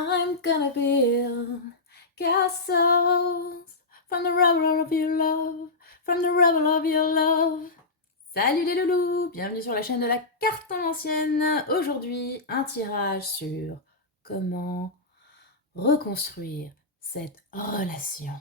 I'm gonna build castles from the rubble of your love, from the rubble of your love. Salut les loulous, bienvenue sur la chaîne de la carte en ancienne. Aujourd'hui, un tirage sur comment reconstruire cette relation.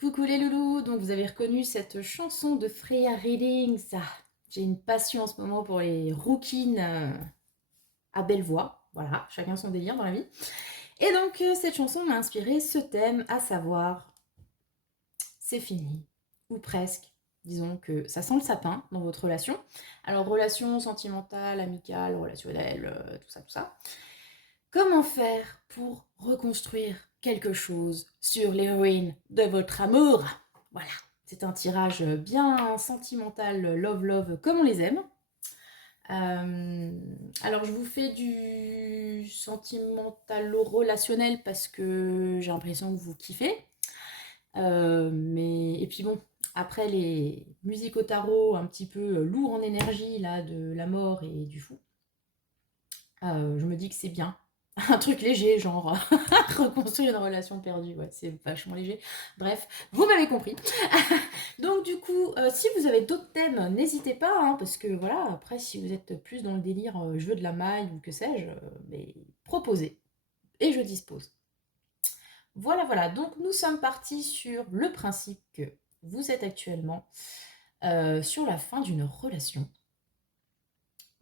Coucou les loulous, donc vous avez reconnu cette chanson de Freya Reading, ça. J'ai une passion en ce moment pour les rouquines à belle voix, voilà, chacun son délire dans la vie. Et donc cette chanson m'a inspiré ce thème, à savoir, c'est fini, ou presque. Disons que ça sent le sapin dans votre relation. Alors relation sentimentale, amicale, relationnelle, tout ça, tout ça. Comment faire pour reconstruire quelque chose sur les ruines de votre amour? Voilà, c'est un tirage bien sentimental, love, comme on les aime. Alors je vous fais du sentimentalo-relationnel parce que j'ai l'impression que vous kiffez. Et puis bon, après les musiques au tarot un petit peu lourds en énergie là, de la mort et du fou, je me dis que c'est bien. Un truc léger, genre reconstruire une relation perdue, ouais, c'est vachement léger. Bref, vous m'avez compris. Donc du coup, si vous avez d'autres thèmes, n'hésitez pas, hein, parce que voilà, après, si vous êtes plus dans le délire je veux de la maille ou que sais-je, mais proposez. Et je dispose. Voilà, voilà. Donc nous sommes partis sur le principe que vous êtes actuellement sur la fin d'une relation.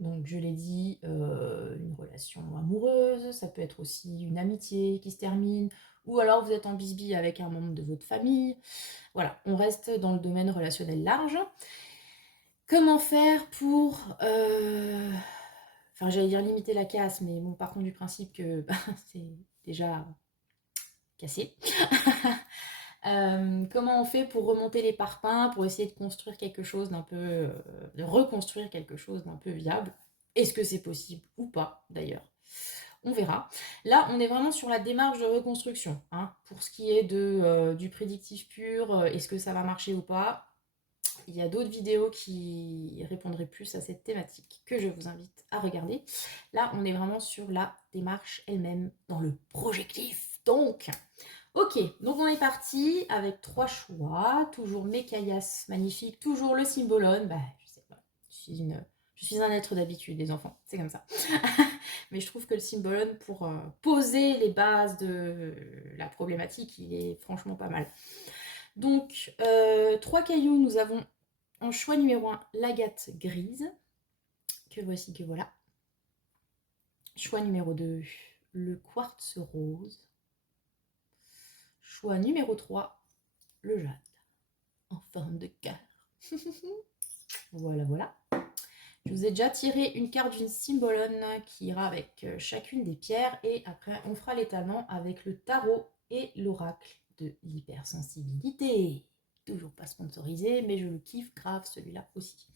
Donc je l'ai dit, une relation amoureuse, ça peut être aussi une amitié qui se termine, ou alors vous êtes en bisbille avec un membre de votre famille. Voilà, on reste dans le domaine relationnel large. Comment faire pour... Enfin, j'allais dire limiter la casse, mais bon, partons du principe que c'est déjà cassé. Comment on fait pour remonter les parpaings, pour essayer de construire quelque chose d'un peu... de reconstruire quelque chose d'un peu viable? Est-ce que c'est possible ou pas, d'ailleurs? On verra. Là, on est vraiment sur la démarche de reconstruction, hein. Pour ce qui est du prédictif pur, est-ce que ça va marcher ou pas? Il y a d'autres vidéos qui répondraient plus à cette thématique que je vous invite à regarder. Là, on est vraiment sur la démarche elle-même, dans le projectif. Donc, ok, donc on est parti avec 3 choix. Toujours mes caillasses magnifiques, toujours le symbolone. Bah, je sais pas, je suis un être d'habitude, les enfants, c'est comme ça. Mais je trouve que le symbolone, pour poser les bases de la problématique, il est franchement pas mal. Donc, 3 cailloux, nous avons en choix numéro 1, l'agate grise, que voici, que voilà. Choix numéro 2, le quartz rose. Choix numéro 3, le jade, en forme de cœur. Voilà, voilà. Je vous ai déjà tiré une carte d'une symbolone qui ira avec chacune des pierres, et après on fera l'étalement avec le tarot et l'oracle de l'hypersensibilité. Toujours pas sponsorisé, mais je le kiffe grave celui-là aussi.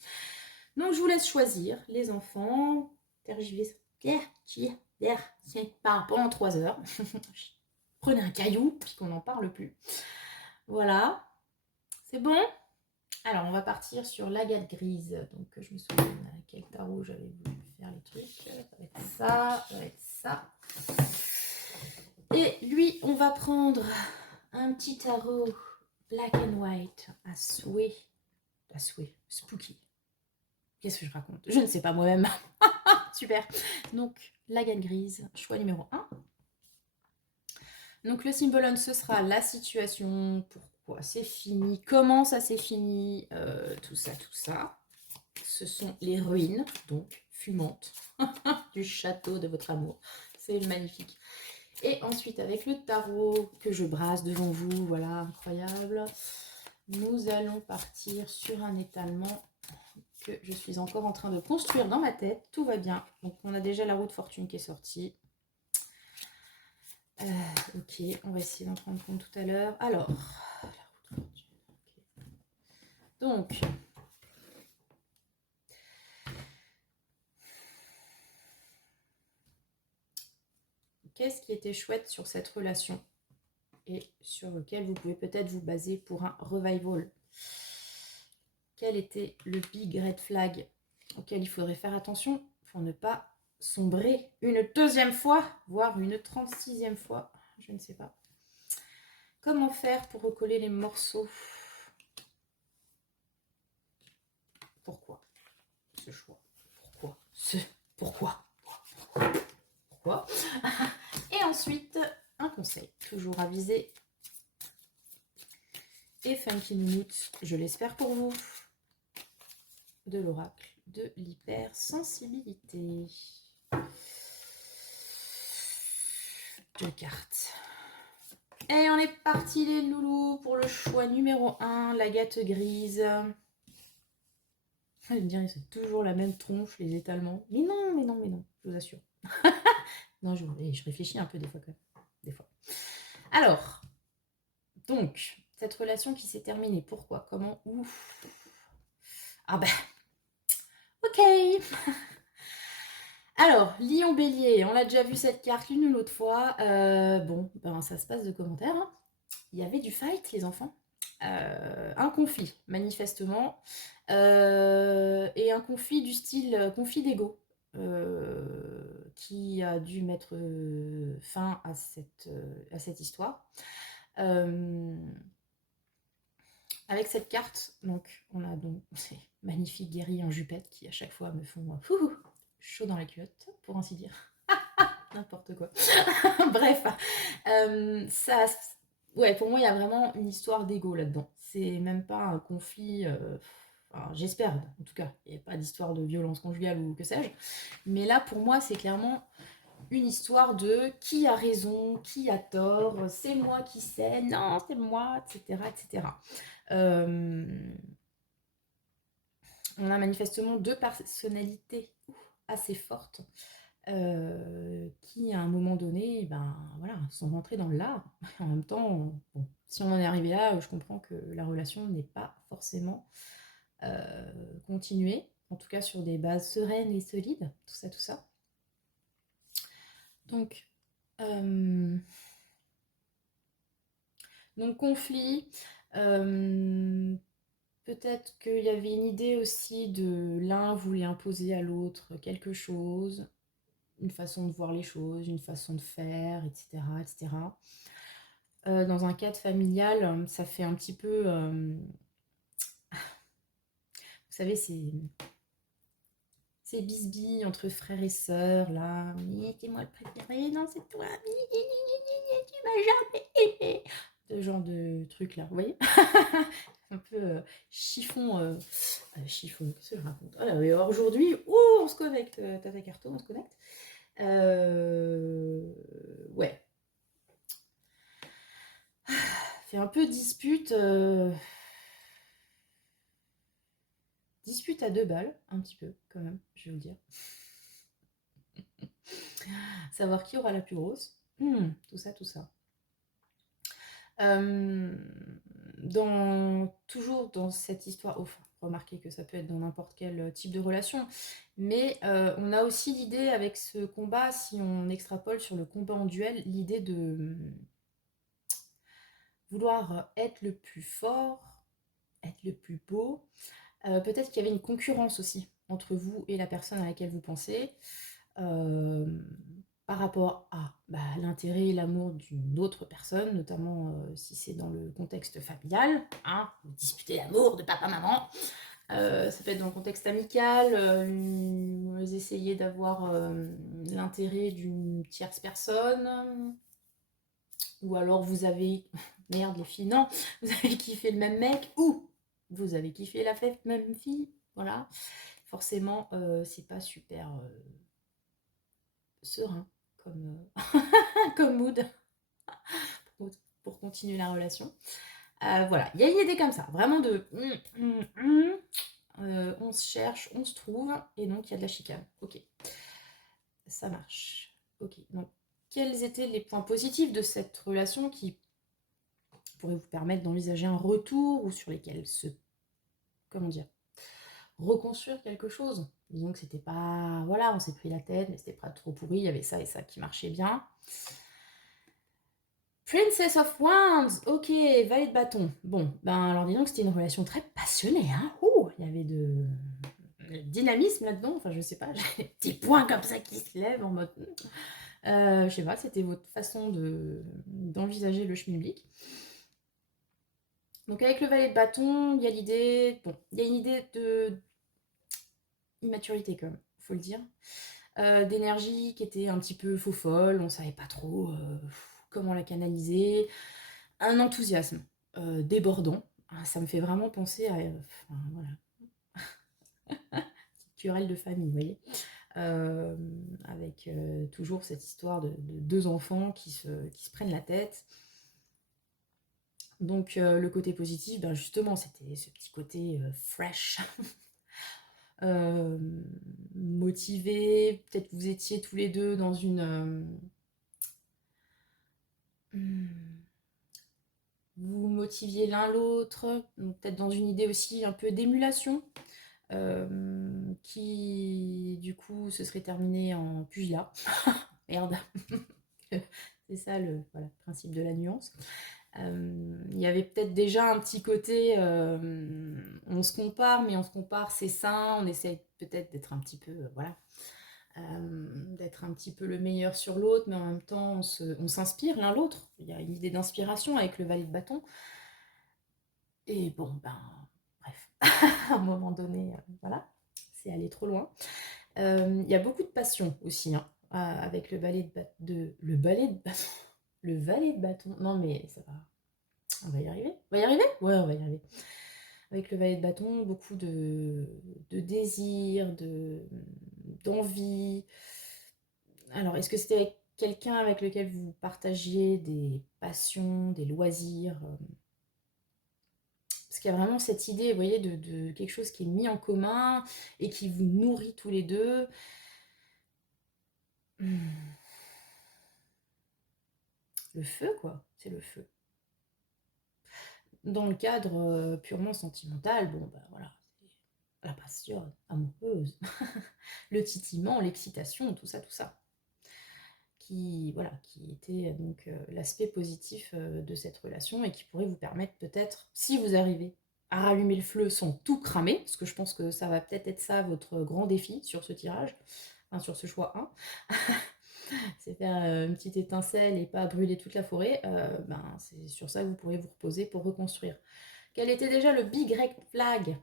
Donc je vous laisse choisir, les enfants. Pendant 3 heures. Prenez un caillou, puisqu'on n'en parle plus. Voilà. C'est bon? Alors, on va partir sur l'agate grise. Donc, je me souviens à quel tarot j'avais voulu faire les trucs. Ça va être ça, ça va être ça. Et lui, on va prendre un petit tarot black and white à souhait. À souhait, spooky. Qu'est-ce que je raconte? Je ne sais pas moi-même. Super. Donc, l'agate grise, choix numéro 1. Donc, le symbolone, ce sera la situation, pourquoi c'est fini, comment ça s'est fini, tout ça, tout ça. Ce sont les ruines, donc fumantes, du château de votre amour. C'est magnifique. Et ensuite, avec le tarot que je brasse devant vous, voilà, incroyable, nous allons partir sur un étalement que je suis encore en train de construire dans ma tête. Tout va bien. Donc, on a déjà la roue de fortune qui est sortie. Ok, on va essayer d'en prendre compte tout à l'heure. Alors, la roue de fortune. Okay. Donc, qu'est-ce qui était chouette sur cette relation? et sur lequel vous pouvez peut-être vous baser pour un revival. Quel était le big red flag auquel il faudrait faire attention pour ne pas sombrer une deuxième fois, voire une 36e fois? Je ne sais pas. Comment faire pour recoller les morceaux? Pourquoi ce choix? Pourquoi? Et ensuite, un conseil, toujours avisé et funky minute, je l'espère pour vous, de l'oracle de l'hypersensibilité. 2 cartes. Et on est parti les loulous pour le choix numéro 1, l'agate grise. Je vais me dire, c'est toujours la même tronche, les étalements. Mais non, je vous assure. Non, je réfléchis un peu des fois quand même. Des fois. Alors, donc, cette relation qui s'est terminée, pourquoi, comment, où? Ah ben, ok. Alors, Lion Bélier, on l'a déjà vu cette carte l'une ou l'autre fois. Bon, ben ça se passe de commentaires. Hein. Il y avait du fight, les enfants. Un conflit, manifestement. Et un conflit du style conflit d'ego. Qui a dû mettre fin à cette histoire. Avec cette carte, donc, on a donc ces magnifiques guerriers en jupette qui à chaque fois me font chaud dans la culotte, pour ainsi dire. N'importe quoi. Bref, ça, ouais, pour moi, il y a vraiment une histoire d'ego là-dedans. C'est même pas un conflit. Enfin, j'espère, en tout cas, il n'y a pas d'histoire de violence conjugale ou que sais-je. Mais là, pour moi, c'est clairement une histoire de qui a raison, qui a tort, c'est moi qui sais, non, c'est moi, etc., etc. On a manifestement 2 personnalités assez fortes qui, à un moment donné, ben voilà, sont rentrées dans l'art. En même temps, bon, si on en est arrivé là, je comprends que la relation n'est pas forcément continuée, en tout cas sur des bases sereines et solides, tout ça, tout ça. Donc, conflit. Peut-être qu'il y avait une idée aussi de l'un voulait imposer à l'autre quelque chose, une façon de voir les choses, une façon de faire, etc. etc. Dans un cadre familial, ça fait un petit peu... vous savez, c'est bisbis entre frères et sœurs, là. Mais c'est moi le préféré, non, c'est toi. Tu m'as jamais aimé. Ce genre de truc là, vous voyez. Un peu chiffon. Chiffon, qu'est-ce que je raconte? Alors aujourd'hui, on se connecte, Tata Carto, on se connecte. Ouais. Fait un peu dispute. Dispute à 2 balles, un petit peu, quand même, je vais vous dire. Savoir qui aura la plus grosse. Tout ça, tout ça. Toujours dans cette histoire, enfin, remarquez que ça peut être dans n'importe quel type de relation, mais on a aussi l'idée avec ce combat, si on extrapole sur le combat en duel, l'idée de vouloir être le plus fort, être le plus beau. Peut-être qu'il y avait une concurrence aussi entre vous et la personne à laquelle vous pensez. Par rapport à l'intérêt et l'amour d'une autre personne, notamment si c'est dans le contexte familial, hein, vous disputez l'amour de papa-maman, ça peut être dans le contexte amical, vous essayez d'avoir l'intérêt d'une tierce personne, ou alors vous avez, merde les filles, non, vous avez kiffé le même mec, ou vous avez kiffé la même fille, voilà, forcément c'est pas super serein comme mood pour continuer la relation. Voilà, il y a une idée comme ça, vraiment de on se cherche, on se trouve, et donc il y a de la chicane. Ok, ça marche. Ok, donc quels étaient les points positifs de cette relation qui pourraient vous permettre d'envisager un retour ou sur lesquels comment dire, reconstruire quelque chose? Disons que c'était pas, voilà, on s'est pris la tête, mais c'était pas trop pourri, il y avait ça et ça qui marchait bien. Princess of Wands, ok, valet de bâton. Bon, ben alors dis donc c'était une relation très passionnée, hein. Ouh, il y avait de dynamisme là-dedans, enfin je sais pas, j'ai des petits points comme ça qui se lèvent en mode... je sais pas, c'était votre façon d'envisager le schmilblick. Donc avec le valet de bâton, il y a l'idée... Bon, il y a une idée de immaturité quand même, faut le dire. D'énergie qui était un petit peu faux folle, on savait pas trop comment la canaliser. Un enthousiasme débordant. Ah, ça me fait vraiment penser à... enfin, voilà, petite querelle de famille, vous voyez. Avec toujours cette histoire de deux enfants qui se prennent la tête. Donc le côté positif, ben justement, c'était ce petit côté fresh, motivé. Peut-être que vous étiez tous les deux dans une... vous vous motiviez l'un l'autre, peut-être dans une idée aussi un peu d'émulation, qui du coup se serait terminée en pugilat. Merde. C'est ça le voilà, principe de la nuance. Il y avait peut-être déjà un petit côté, on se compare, mais on se compare, c'est sain, on essaie peut-être d'être un petit peu, voilà, d'être un petit peu le meilleur sur l'autre, mais en même temps, on s'inspire l'un l'autre. Il y a une idée d'inspiration avec le valet de bâton. Et bon, ben, bref, à un moment donné, voilà, c'est aller trop loin. Il y a beaucoup de passion aussi, hein, avec le valet le valet de bâton. Le valet de bâton. Non, mais ça va. On va y arriver. On va y arriver. Ouais, on va y arriver. Avec le valet de bâton, beaucoup de désir, d'envie. Alors, est-ce que c'était avec quelqu'un avec lequel vous partagiez des passions, des loisirs parce qu'il y a vraiment cette idée, vous voyez, de quelque chose qui est mis en commun et qui vous nourrit tous les deux. Le feu, quoi. C'est le feu. Dans le cadre purement sentimental, bon, ben voilà, c'est la passion amoureuse, le titillement, l'excitation, tout ça, tout ça. Voilà, qui était donc l'aspect positif de cette relation et qui pourrait vous permettre peut-être, si vous arrivez à rallumer le feu sans tout cramer, parce que je pense que ça va peut-être être ça votre grand défi sur ce tirage, enfin sur ce choix 1, c'est faire une petite étincelle et pas brûler toute la forêt, ben, c'est sur ça que vous pourrez vous reposer pour reconstruire. Quel était déjà le big red flag,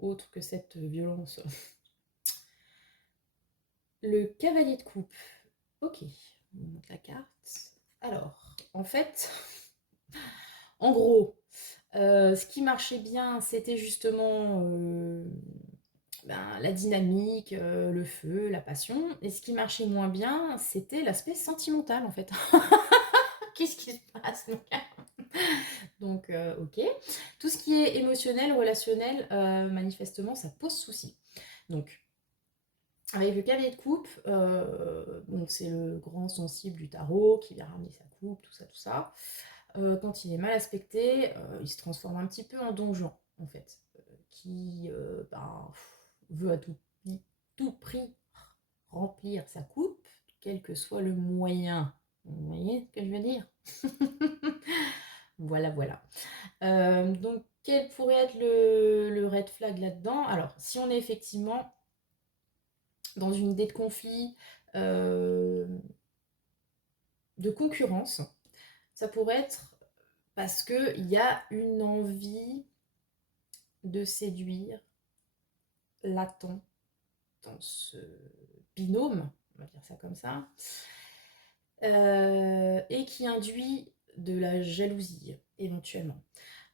autre que cette violence? Le cavalier de coupe. Ok, on monte la carte. Alors, en fait, en gros, ce qui marchait bien, c'était justement ben, la dynamique, le feu, la passion. Et ce qui marchait moins bien, c'était l'aspect sentimental, en fait. Qu'est-ce qui se passe donc, ok. Tout ce qui est émotionnel, relationnel, manifestement, ça pose souci. Donc, avec le cavalier de coupe, donc c'est le grand sensible du tarot qui vient ramener sa coupe, tout ça, tout ça. Quand il est mal aspecté, il se transforme un petit peu en donjon, en fait, qui ben, veut à tout prix remplir sa coupe, quel que soit le moyen. Vous voyez ce que je veux dire? Voilà, voilà. Donc, quel pourrait être le red flag là-dedans? Alors, si on est effectivement dans une idée de conflit, de concurrence, ça pourrait être parce qu'il y a une envie de séduire latent dans ce binôme, on va dire ça comme ça, et qui induit de la jalousie éventuellement.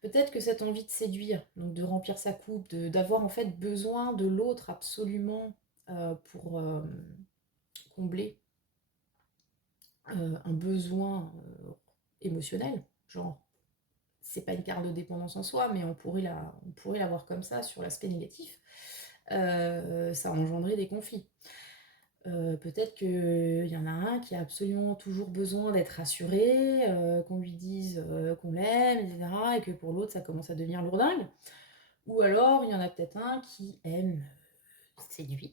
Peut-être que cette envie de séduire, donc de remplir sa coupe, d'avoir en fait besoin de l'autre absolument pour combler un besoin émotionnel, genre c'est pas une carte de dépendance en soi, mais on pourrait la voir comme ça sur l'aspect négatif, ça a engendré des conflits. Peut-être qu'il y en a un qui a absolument toujours besoin d'être rassuré, qu'on lui dise qu'on l'aime, etc. Et que pour l'autre, ça commence à devenir lourdingue. Ou alors, il y en a peut-être un qui aime séduire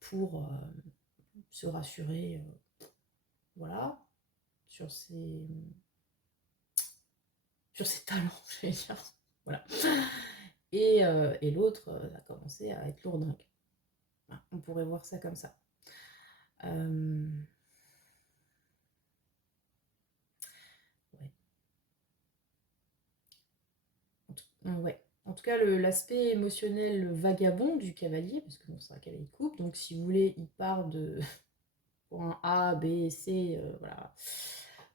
pour se rassurer, voilà, sur ses sur ses talents, je vais dire. Voilà. Et l'autre a commencé à être lourdingue. Voilà, on pourrait voir ça comme ça. Euh, ouais. Ouais. En tout cas, l'aspect émotionnel vagabond du cavalier, parce que bon, c'est un cavalier de coupe, donc si vous voulez, il part de point A, B, C, voilà,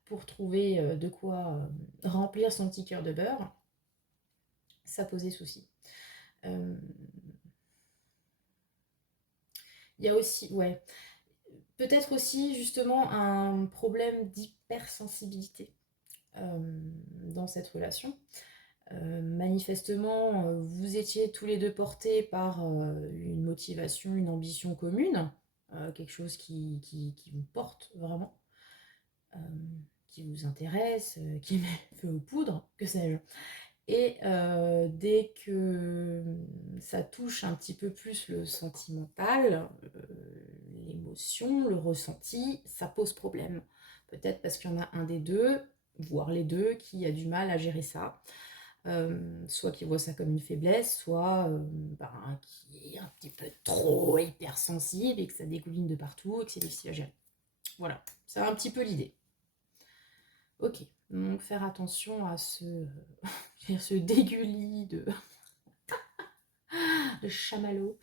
pour trouver de quoi remplir son petit cœur de beurre, ça posait souci. Il y a aussi, ouais, peut-être aussi justement un problème d'hypersensibilité dans cette relation. Manifestement, vous étiez tous les deux portés par une motivation, une ambition commune, quelque chose qui vous porte vraiment, euh, qui vous intéresse, qui met feu aux poudres, que sais-je. Et dès que ça touche un petit peu plus le sentimental, l'émotion, le ressenti, ça pose problème. Peut-être parce qu'il y en a un des deux, voire les deux, qui a du mal à gérer ça. Soit qui voit ça comme une faiblesse, soit qui est un petit peu trop hypersensible et que ça dégouline de partout et que c'est difficile à gérer. Voilà, c'est un petit peu l'idée. Ok, donc faire attention à ce dégueulis de chamallow.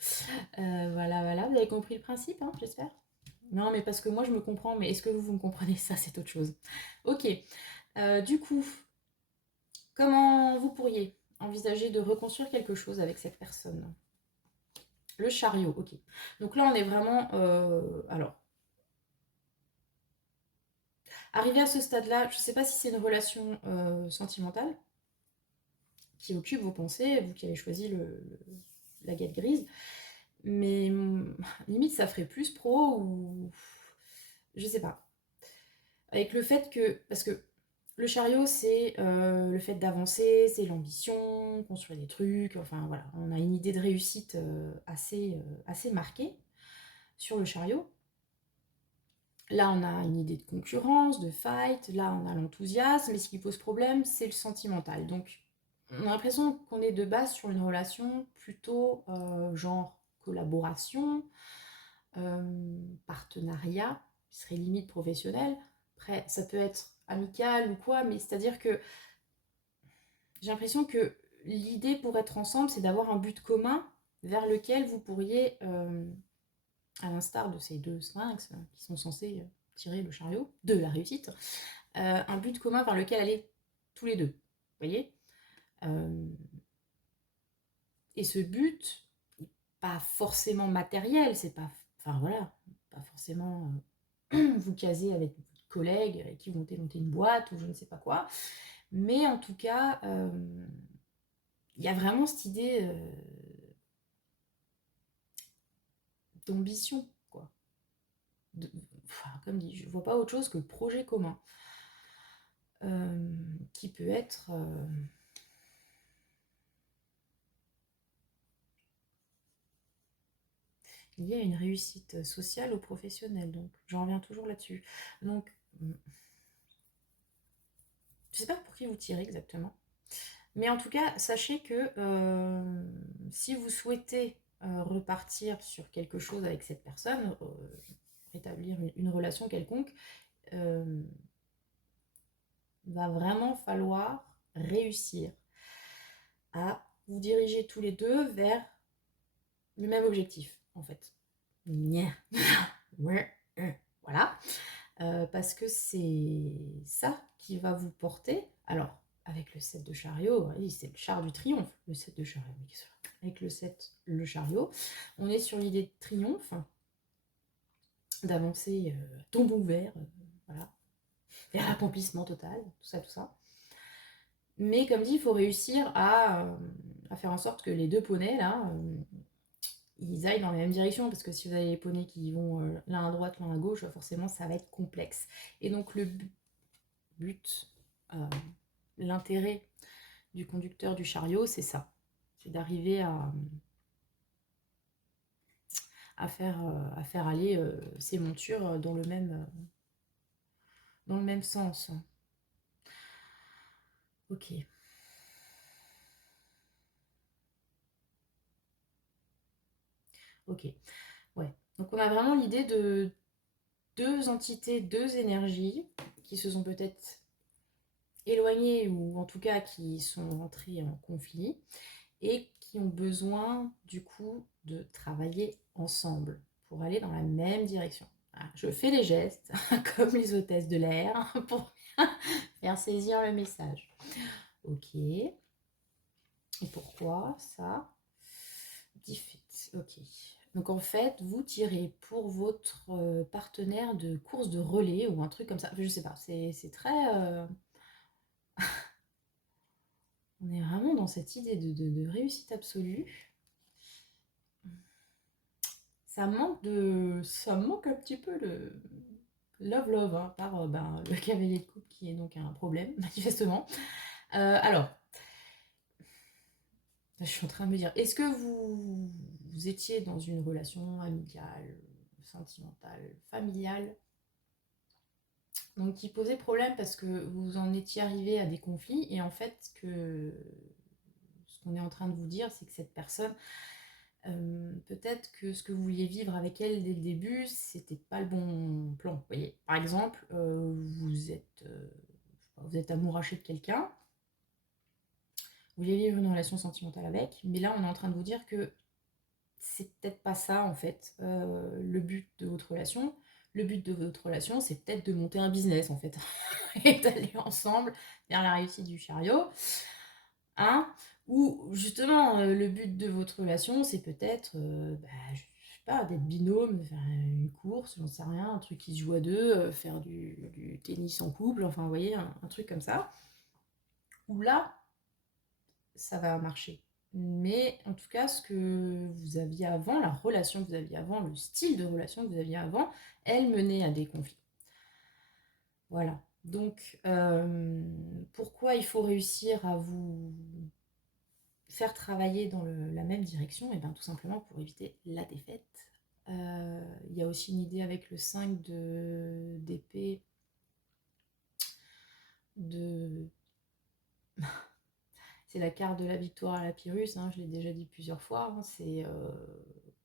Voilà, voilà, vous avez compris le principe, hein, j'espère. Non, mais parce que moi je me comprends, mais est-ce que vous me comprenez? Ça, c'est autre chose. Ok, du coup, comment vous pourriez envisager de reconstruire quelque chose avec cette personne? Le chariot, ok. Donc là, on est vraiment... alors, arrivé à ce stade-là, je ne sais pas si c'est une relation sentimentale qui occupe vos pensées, vous qui avez choisi la guette grise, mais limite, ça ferait plus pro ou... Je sais pas. Avec le fait que... Parce que le chariot, c'est le fait d'avancer, c'est l'ambition, construire des trucs, enfin voilà, on a une idée de réussite assez marquée sur le chariot. Là, on a une idée de concurrence, de fight, là, on a l'enthousiasme, mais ce qui pose problème, c'est le sentimental. Donc, on a l'impression qu'on est de base sur une relation plutôt genre collaboration, partenariat, qui serait limite professionnel. Après, ça peut être amical ou quoi, mais c'est-à-dire que j'ai l'impression que l'idée pour être ensemble, c'est d'avoir un but commun vers lequel vous pourriez, à l'instar de ces deux sphinx qui sont censés tirer le chariot de la réussite, un but commun vers lequel aller tous les deux. Vous voyez. Et ce but, pas forcément matériel, c'est pas. Enfin voilà, pas forcément vous caser avec votre collègue avec qui vous monter une boîte ou je ne sais pas quoi. Mais en tout cas, il y a vraiment cette idée d'ambition, quoi. Enfin, comme dit, je vois pas autre chose que le projet commun. Qui peut être lié à une réussite sociale ou professionnelle. Donc, j'en reviens toujours là-dessus. Donc, je ne sais pas pour qui vous tirez exactement. Mais en tout cas, sachez que si vous souhaitez repartir sur quelque chose avec cette personne, rétablir une relation quelconque, va vraiment falloir réussir à vous diriger tous les deux vers le même objectif, en fait. Voilà. Parce que c'est ça qui va vous porter. Alors, avec le 7 de chariot, oui, c'est le char du triomphe, le 7 de chariot. Avec le 7, le chariot, on est sur l'idée de triomphe, d'avancer tombeau ouvert, voilà, vers l'accomplissement total, tout ça, tout ça. Mais comme dit, il faut réussir à faire en sorte que les deux poneys, là, ils aillent dans la même direction, parce que si vous avez les poneys qui vont l'un à droite, l'un à gauche, forcément ça va être complexe. Et donc le but, l'intérêt du conducteur du chariot, c'est ça. C'est d'arriver à faire aller ces montures dans le même sens. Ok. Ok. Ouais. Donc on a vraiment l'idée de deux entités, deux énergies qui se sont peut-être éloignées ou en tout cas qui sont entrées en conflit et qui ont besoin du coup de travailler ensemble pour aller dans la même direction. Voilà, je fais les gestes comme les hôtesses de l'air pour faire saisir le message. Ok. Et pourquoi ça? Defeat. Ok. Donc en fait, vous tirez pour votre partenaire de course de relais ou un truc comme ça. Je sais pas, c'est très... on est vraiment dans cette idée de réussite absolue. Ça manque un petit peu le love, hein, par ben, le cavalier de coupe qui est donc un problème, manifestement. Alors, je suis en train de me dire, est-ce que vous étiez dans une relation amicale, sentimentale, familiale, donc qui posait problème parce que vous en étiez arrivé à des conflits et en fait que ce qu'on est en train de vous dire, c'est que cette personne, peut-être que ce que vous vouliez vivre avec elle dès le début, c'était pas le bon plan. Vous voyez, par exemple, vous êtes amouraché de quelqu'un, vous voulez vivre une relation sentimentale avec, mais là on est en train de vous dire que c'est peut-être pas ça en fait le but de votre relation. Le but de votre relation, c'est peut-être de monter un business en fait et d'aller ensemble vers la réussite du chariot. Hein, ou justement, le but de votre relation, c'est peut-être, bah, je sais pas, d'être binôme, de faire une course, j'en sais rien, un truc qui se joue à deux, faire du tennis en couple, enfin, vous voyez, un truc comme ça. Où là, ça va marcher. Mais en tout cas, ce que vous aviez avant, la relation que vous aviez avant, le style de relation que vous aviez avant, elle menait à des conflits. Voilà. Donc, pourquoi il faut réussir à vous faire travailler dans la même direction, et bien tout simplement pour éviter la défaite. Il y a aussi une idée avec le 5 d'épée de... C'est la carte de la victoire à la Pyrrhus, hein, je l'ai déjà dit plusieurs fois, hein, c'est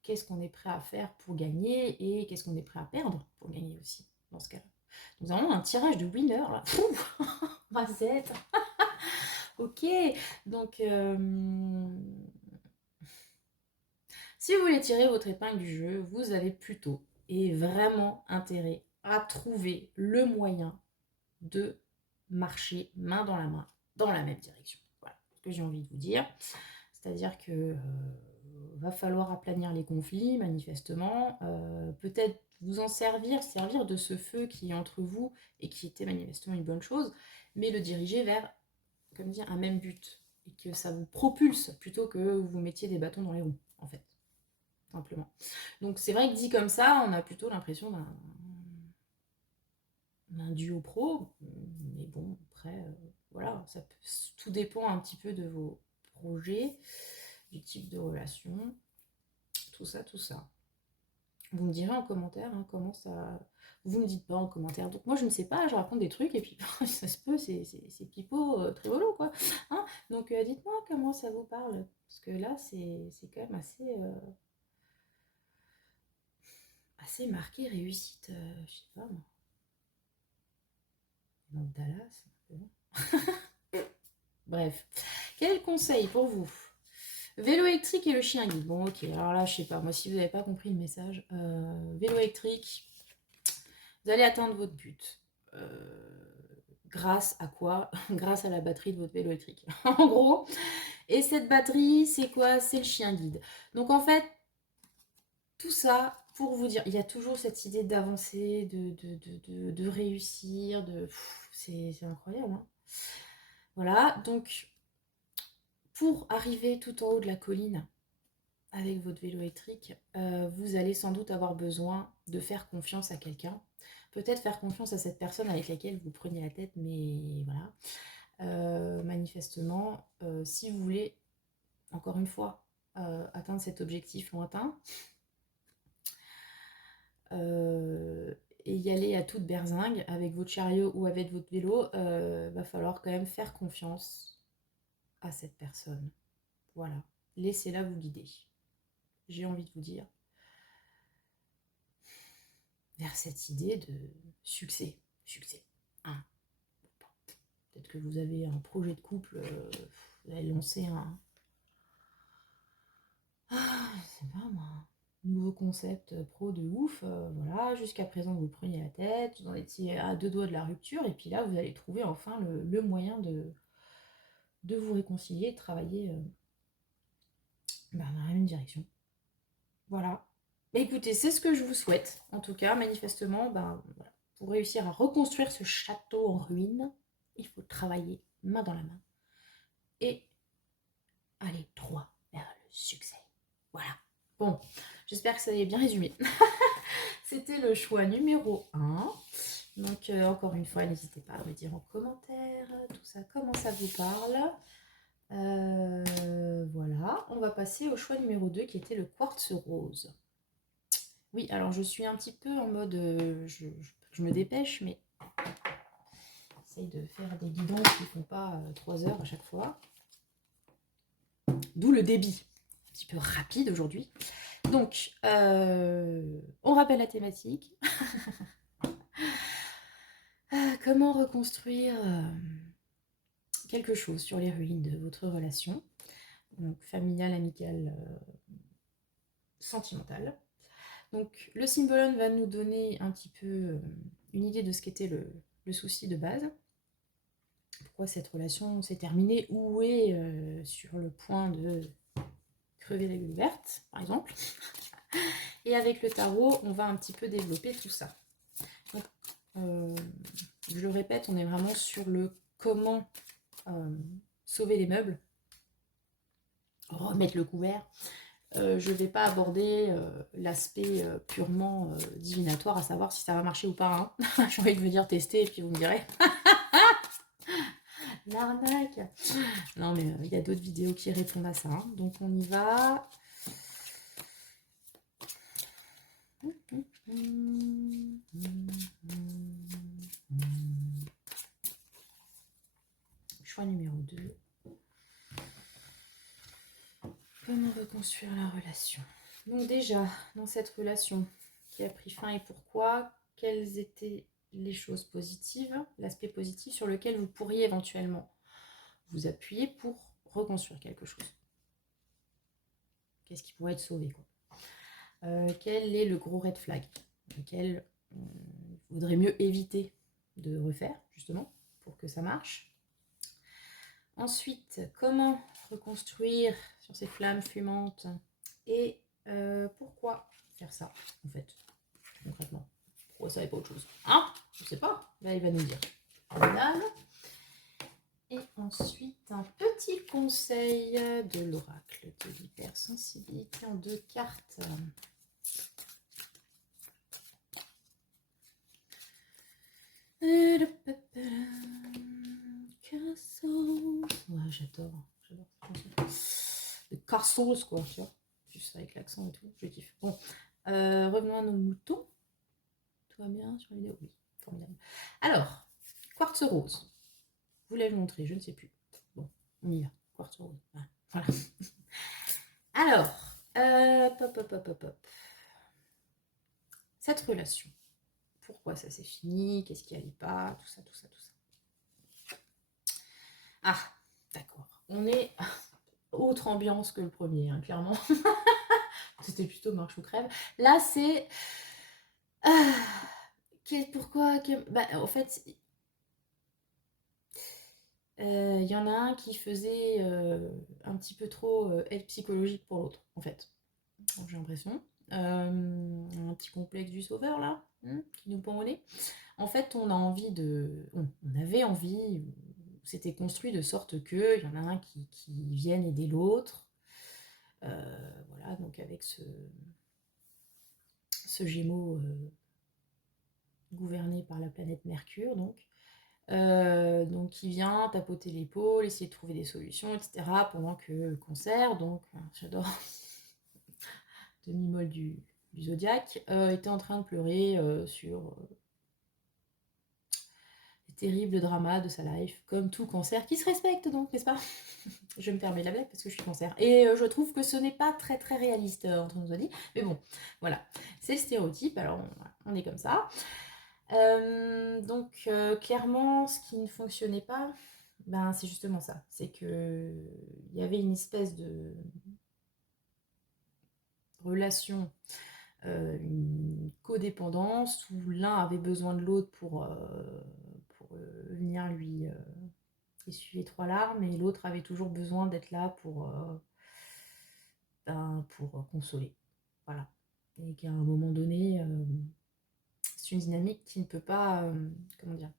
qu'est-ce qu'on est prêt à faire pour gagner et qu'est-ce qu'on est prêt à perdre pour gagner aussi, dans ce cas-là. Nous avons un tirage de winner, là. Mazette. Ok, donc... si vous voulez tirer votre épingle du jeu, vous avez plutôt et vraiment intérêt à trouver le moyen de marcher main dans la main dans la même direction. Voilà ce que j'ai envie de vous dire. C'est-à-dire que va falloir aplanir les conflits, manifestement. Peut-être vous en servir de ce feu qui est entre vous et qui était manifestement une bonne chose, mais le diriger vers, comme dire, un même but. Et que ça vous propulse plutôt que vous mettiez des bâtons dans les roues, en fait. Simplement. Donc c'est vrai que dit comme ça, on a plutôt l'impression d'un duo pro, mais bon, après, voilà, tout dépend un petit peu de vos projets, du type de relation, tout ça, tout ça. Vous me direz en commentaire hein, comment ça... Vous me dites pas en commentaire. Donc moi je ne sais pas, je raconte des trucs et puis ça se peut, c'est pipeau, très rigolo quoi. Hein, donc dites-moi comment ça vous parle. Parce que là c'est quand même assez marqué réussite, je sais pas moi. Dans Dallas. Bref. Quel conseil pour vous? Vélo électrique et le chien guide. Bon, ok. Alors là, je sais pas. Moi, si vous n'avez pas compris le message, vélo électrique, vous allez atteindre votre but. Grâce à quoi? Grâce à la batterie de votre vélo électrique. En gros. Et cette batterie, c'est quoi? C'est le chien guide. Donc en fait, tout ça pour vous dire, il y a toujours cette idée d'avancer, de réussir, c'est incroyable. Hein, voilà, donc pour arriver tout en haut de la colline avec votre vélo électrique, vous allez sans doute avoir besoin de faire confiance à quelqu'un. Peut-être faire confiance à cette personne avec laquelle vous prenez la tête, mais voilà. Manifestement, si vous voulez, encore une fois, atteindre cet objectif lointain, y aller à toute berzingue avec votre chariot ou avec votre vélo, va falloir quand même faire confiance à cette personne. Voilà, laissez-la vous guider. J'ai envie de vous dire, vers cette idée de succès. Succès. Hein. Peut-être que vous avez un projet de couple, vous allez lancer un... Ah, je sais pas moi, nouveau concept pro de ouf, voilà, jusqu'à présent vous preniez la tête, vous en étiez à 2 doigts de la rupture, et puis là vous allez trouver enfin le moyen de vous réconcilier, de travailler dans la même direction. Voilà. Mais écoutez, c'est ce que je vous souhaite, en tout cas, manifestement, voilà. Pour réussir à reconstruire ce château en ruine, il faut travailler main dans la main et aller droit vers le succès. Voilà. Bon, j'espère que ça est bien résumé. C'était le choix numéro 1. Donc, encore une fois, n'hésitez pas à me dire en commentaire tout ça, comment ça vous parle. Voilà, on va passer au choix numéro 2 qui était le quartz rose. Oui, alors je suis un petit peu en mode, je me dépêche, mais j'essaye de faire des guidons qui ne font pas 3 heures à chaque fois. D'où le débit, un petit peu rapide aujourd'hui. Donc, on rappelle la thématique. Comment reconstruire quelque chose sur les ruines de votre relation, donc familiale, amicale, sentimentale. Donc, le symbolone va nous donner un petit peu une idée de ce qu'était le souci de base. Pourquoi cette relation s'est terminée ou est sur le point de crever la gueule verte, par exemple. Et avec le tarot, on va un petit peu développer tout ça. Donc, je le répète, on est vraiment sur le comment sauver les meubles, remettre le couvert. Je ne vais pas aborder l'aspect purement divinatoire, à savoir si ça va marcher ou pas. Hein. J'ai envie de venir tester et puis vous me direz. L'arnaque. Non, mais il y a d'autres vidéos qui répondent à ça. Hein. Donc on y va. Choix numéro 2. Comment reconstruire la relation? Donc déjà, dans cette relation qui a pris fin et pourquoi, quelles étaient les choses positives, l'aspect positif sur lequel vous pourriez éventuellement vous appuyer pour reconstruire quelque chose? Qu'est-ce qui pourrait être sauvé, quoi? Quel est le gros red flag lequel il vaudrait mieux éviter de refaire, justement, pour que ça marche? Ensuite, comment reconstruire sur ces flammes fumantes et pourquoi faire ça, en fait, concrètement? Pourquoi ça et pas autre chose? Hein? Je sais pas. Là, il va nous dire. Formidable. Et ensuite, un petit conseil de l'oracle de l'hypersensibilité en 2 cartes. Castles. Ouais, j'adore. The Castles, quoi, tu vois. Juste avec l'accent et tout, je kiffe. Bon, revenons à nos moutons. Tout va bien sur la vidéo? Oui, formidable. Alors, quartz rose. Vous l'avez montré, je ne sais plus. Bon, on y va. Quartz rose. Ah, voilà. Alors, hop. Cette relation, pourquoi ça s'est fini? Qu'est-ce qui allait pas? Tout ça. Ah, d'accord. On est autre ambiance que le premier, hein, clairement. C'était plutôt marche ou crève. Là, c'est... pourquoi en fait, il y en a un qui faisait un petit peu trop aide psychologique pour l'autre, en fait. J'ai l'impression. Un petit complexe du sauveur, là, qui nous pend au nez. En fait, on avait envie, c'était construit de sorte qu'il y en a un qui vienne aider l'autre. Voilà, donc avec ce Gémeaux gouverné par la planète Mercure, donc qui vient tapoter l'épaule, essayer de trouver des solutions, etc. pendant que le cancer, donc j'adore demi-molle du du zodiaque, était en train de pleurer sur les terribles dramas de sa life, comme tout cancer qui se respecte donc, n'est-ce pas? Je me permets la blague parce que je suis cancer. Et je trouve que ce n'est pas très très réaliste entre nous a dit. Mais bon, voilà. C'est le stéréotype, alors on est comme ça. Donc clairement, ce qui ne fonctionnait pas, ben, c'est justement ça. C'est que il y avait une espèce de relation, une codépendance où l'un avait besoin de l'autre pour venir lui essuyer trois larmes et l'autre avait toujours besoin d'être là pour consoler. Voilà. Et qu'à un moment donné, c'est une dynamique qui ne peut pas, comment dire,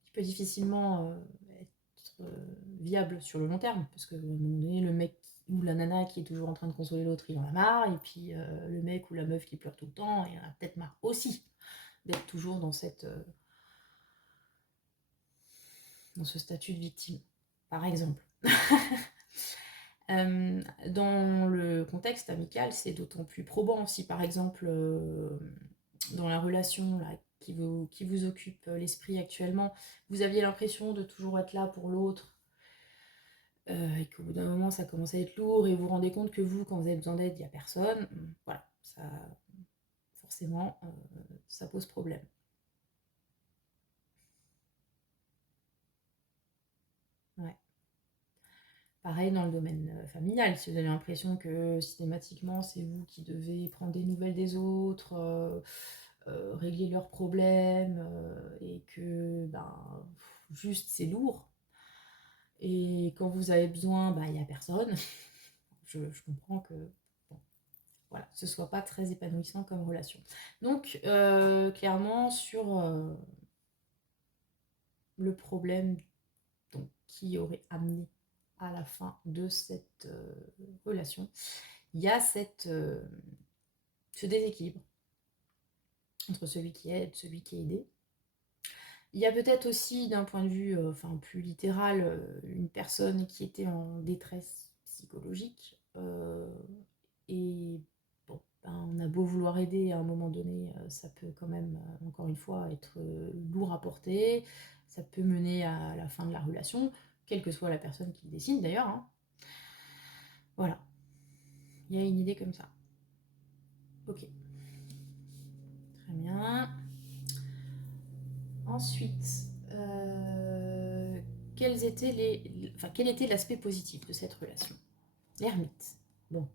qui peut difficilement être viable sur le long terme, parce qu'à un moment donné, le mec ou la nana qui est toujours en train de consoler l'autre, il en a marre, et puis le mec ou la meuf qui pleure tout le temps, il en a peut-être marre aussi d'être toujours dans dans ce statut de victime, par exemple. Dans le contexte amical, c'est d'autant plus probant si par exemple dans la relation là, qui vous occupe l'esprit actuellement, vous aviez l'impression de toujours être là pour l'autre et qu'au bout d'un moment ça commence à être lourd et vous vous rendez compte que vous, quand vous avez besoin d'aide, il n'y a personne, voilà, ça forcément ça pose problème. Ouais. Pareil dans le domaine familial, si vous avez l'impression que systématiquement c'est vous qui devez prendre des nouvelles des autres, régler leurs problèmes, et que ben, juste c'est lourd, et quand vous avez besoin, il n'y a personne, je comprends que bon, voilà, ce soit pas très épanouissant comme relation. Donc clairement sur le problème donc, qui aurait amené à la fin de cette relation, il y a ce déséquilibre entre celui qui aide, celui qui est aidé. Il y a peut-être aussi, d'un point de vue plus littéral, une personne qui était en détresse psychologique. Et bon, on a beau vouloir aider, à un moment donné, ça peut quand même, encore une fois, être lourd à porter. Ça peut mener à la fin de la relation, quelle que soit la personne qui le décide d'ailleurs. Hein. Voilà, il y a une idée comme ça. Ok. Très bien. Ensuite, quels étaient quel était l'aspect positif de cette relation? L'ermite. Bon,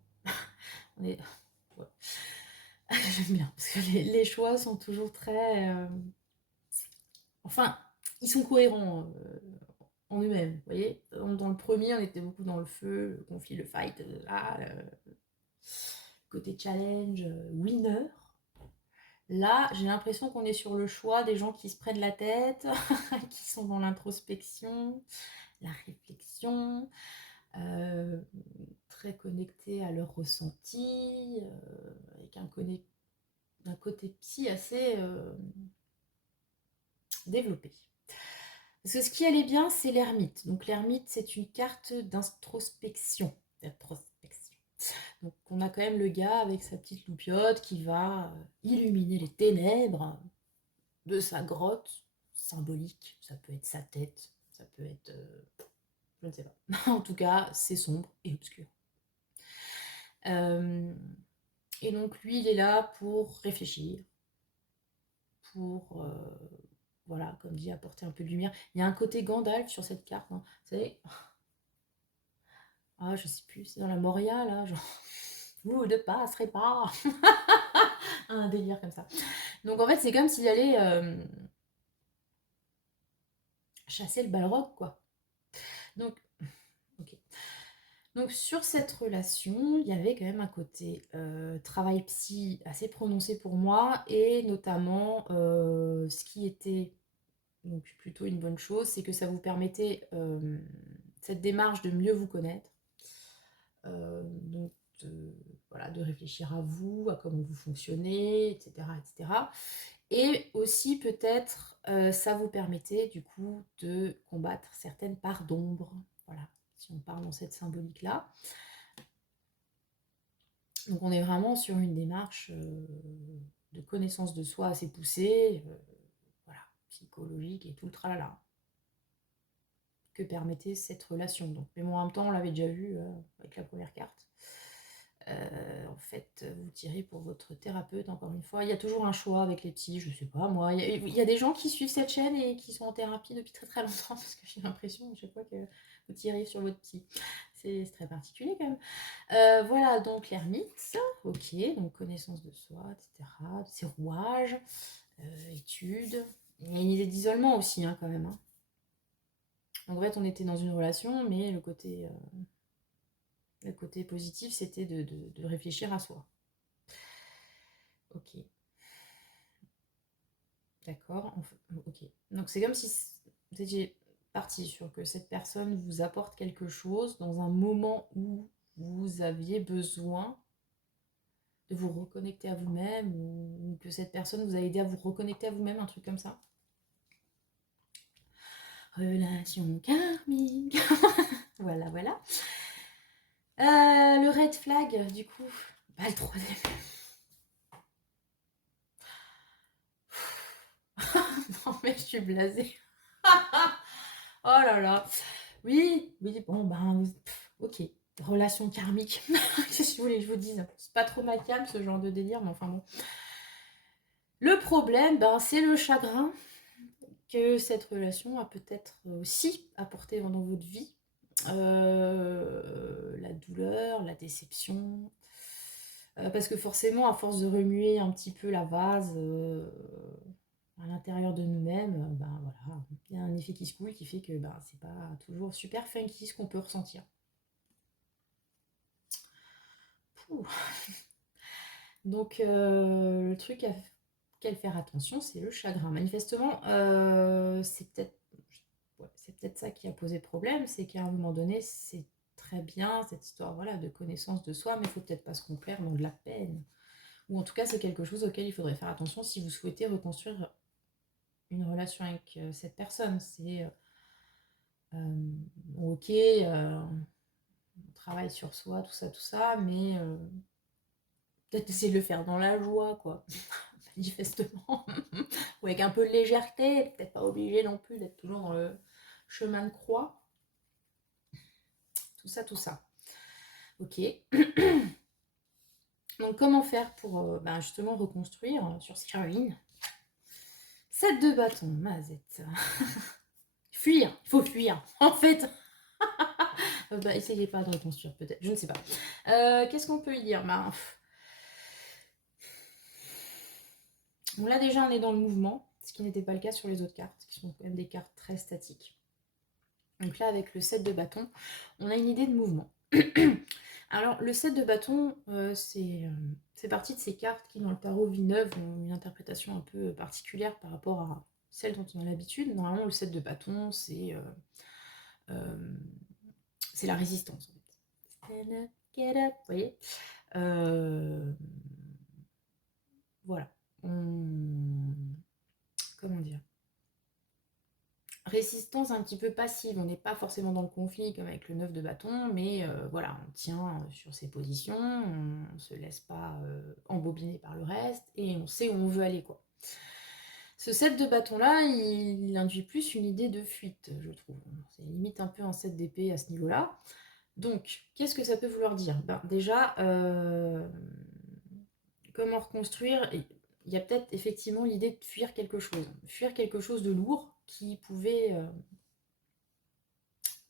on est... ouais. J'aime bien, parce que les choix sont toujours très... Enfin, ils sont cohérents en eux-mêmes, vous voyez. Dans le premier, on était beaucoup dans le feu, le conflit, le fight, là, côté challenge, winner. Là, j'ai l'impression qu'on est sur le choix des gens qui se prennent la tête, qui sont dans l'introspection, la réflexion, euh, très connectés à leur ressenti, avec un côté psy assez développé. Parce que ce qui allait bien, c'est l'ermite. Donc l'ermite, c'est une carte d'introspection. Donc on a quand même le gars avec sa petite loupiote qui va illuminer les ténèbres de sa grotte symbolique. Ça peut être sa tête, ça peut être... je ne sais pas. En tout cas, c'est sombre et obscur. Et donc lui, il est là pour réfléchir, pour, voilà, comme dit, apporter un peu de lumière. Il y a un côté Gandalf sur cette carte. Hein. Vous savez, ah, je sais plus, c'est dans la Moria, là, genre, vous ne passerez pas. Un délire comme ça. Donc en fait, c'est comme s'il allait chasser le balrog, quoi. Donc, ok. Donc sur cette relation, il y avait quand même un côté travail psy assez prononcé pour moi, et notamment ce qui était donc plutôt une bonne chose, c'est que ça vous permettait cette démarche de mieux vous connaître, donc voilà, de réfléchir à vous, à comment vous fonctionnez, etc. etc. Et aussi peut-être ça vous permettait du coup de combattre certaines parts d'ombre, voilà, si on parle dans cette symbolique-là. Donc on est vraiment sur une démarche de connaissance de soi assez poussée, voilà, psychologique et tout le tralala que permettait cette relation. Donc, mais bon, en même temps, on l'avait déjà vu avec la première carte. En fait, vous tirez pour votre thérapeute, encore une fois. Il y a toujours un choix avec les petits, je sais pas, moi. Il y a des gens qui suivent cette chaîne et qui sont en thérapie depuis très très longtemps, parce que j'ai l'impression à chaque fois que vous tirez sur votre petit. C'est très particulier quand même. Voilà, donc l'ermite, ok, donc connaissance de soi, etc. Ses rouages, études. Il y a une idée d'isolement aussi, hein, quand même. Hein. Donc en fait, on était dans une relation, mais le côté positif, c'était de réfléchir à soi. Ok, d'accord. Ok. Donc c'est comme si vous étiez parti sur que cette personne vous apporte quelque chose dans un moment où vous aviez besoin de vous reconnecter à vous-même ou que cette personne vous a aidé à vous reconnecter à vous-même, un truc comme ça. Relation karmique. Voilà, voilà. Le red flag, du coup, pas le troisième. Non, mais je suis blasée. Oh là là. Oui, oui, bon, ben, ok. Relation karmique. Qu'est-ce que vous voulez que je vous dise? C'est pas trop ma came, ce genre de délire, mais enfin bon. Le problème, ben, c'est le chagrin que cette relation a peut-être aussi apporté dans votre vie. La douleur, la déception. Parce que forcément, à force de remuer un petit peu la vase à l'intérieur de nous-mêmes, ben voilà, il y a un effet qui se coule qui fait que ben, c'est pas toujours super funky ce qu'on peut ressentir. Pouh. Donc le truc auquel faire attention, c'est le chagrin. Manifestement, c'est peut-être ça qui a posé problème, c'est qu'à un moment donné, c'est très bien cette histoire voilà, de connaissance de soi, mais il faut peut-être pas se complaire dans de la peine. Ou en tout cas, c'est quelque chose auquel il faudrait faire attention si vous souhaitez reconstruire une relation avec cette personne. C'est ok, on travaille sur soi, tout ça, mais peut-être essayer de le faire dans la joie, quoi, manifestement. Ou avec un peu de légèreté, peut-être pas obligé non plus d'être toujours dans le chemin de croix. Tout ça. Ok. Donc comment faire pour ben, justement reconstruire sur ces ruines? 7 de bâton, mazette. Fuir, il faut fuir. En fait, bah, essayez pas de reconstruire peut-être, je ne sais pas. Qu'est-ce qu'on peut y dire? Bah, bon, là déjà on est dans le mouvement, ce qui n'était pas le cas sur les autres cartes, qui sont quand même des cartes très statiques. Donc là avec le 7 de bâton, on a une idée de mouvement. Alors le 7 de bâton, c'est partie de ces cartes qui dans le tarot vie neuve ont une interprétation un peu particulière par rapport à celle dont on a l'habitude. Normalement le 7 de bâton c'est la résistance. En fait. Stand up, get up, vous voyez voilà. Comment dire? Résistance un petit peu passive, on n'est pas forcément dans le conflit comme avec le 9 de bâton, mais voilà, on tient sur ses positions, on ne se laisse pas embobiner par le reste, et on sait où on veut aller, quoi. Ce 7 de bâton là, il induit plus une idée de fuite, je trouve. C'est limite un peu un 7 d'épée à ce niveau-là. Donc, qu'est-ce que ça peut vouloir dire? Ben, déjà, comment reconstruire? Il y a peut-être effectivement l'idée de fuir quelque chose de lourd qui pouvait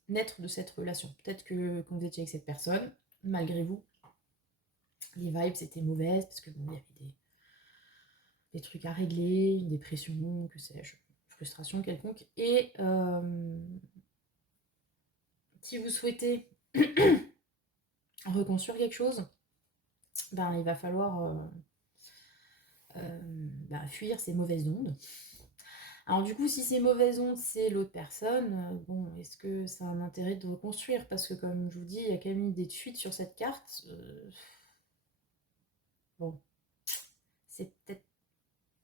naître de cette relation. Peut-être que quand vous étiez avec cette personne, malgré vous, les vibes étaient mauvaises parce que bon, il y avait des trucs à régler, une dépression, que sais-je, frustration quelconque. Et si vous souhaitez reconstruire quelque chose, ben, il va falloir ben, fuir ces mauvaises ondes. Alors du coup, si ces mauvaises ondes, c'est l'autre personne, bon, est-ce que ça a un intérêt de reconstruire? Parce que comme je vous dis, il y a quand même une idée de fuite sur cette carte. Bon, c'est peut-être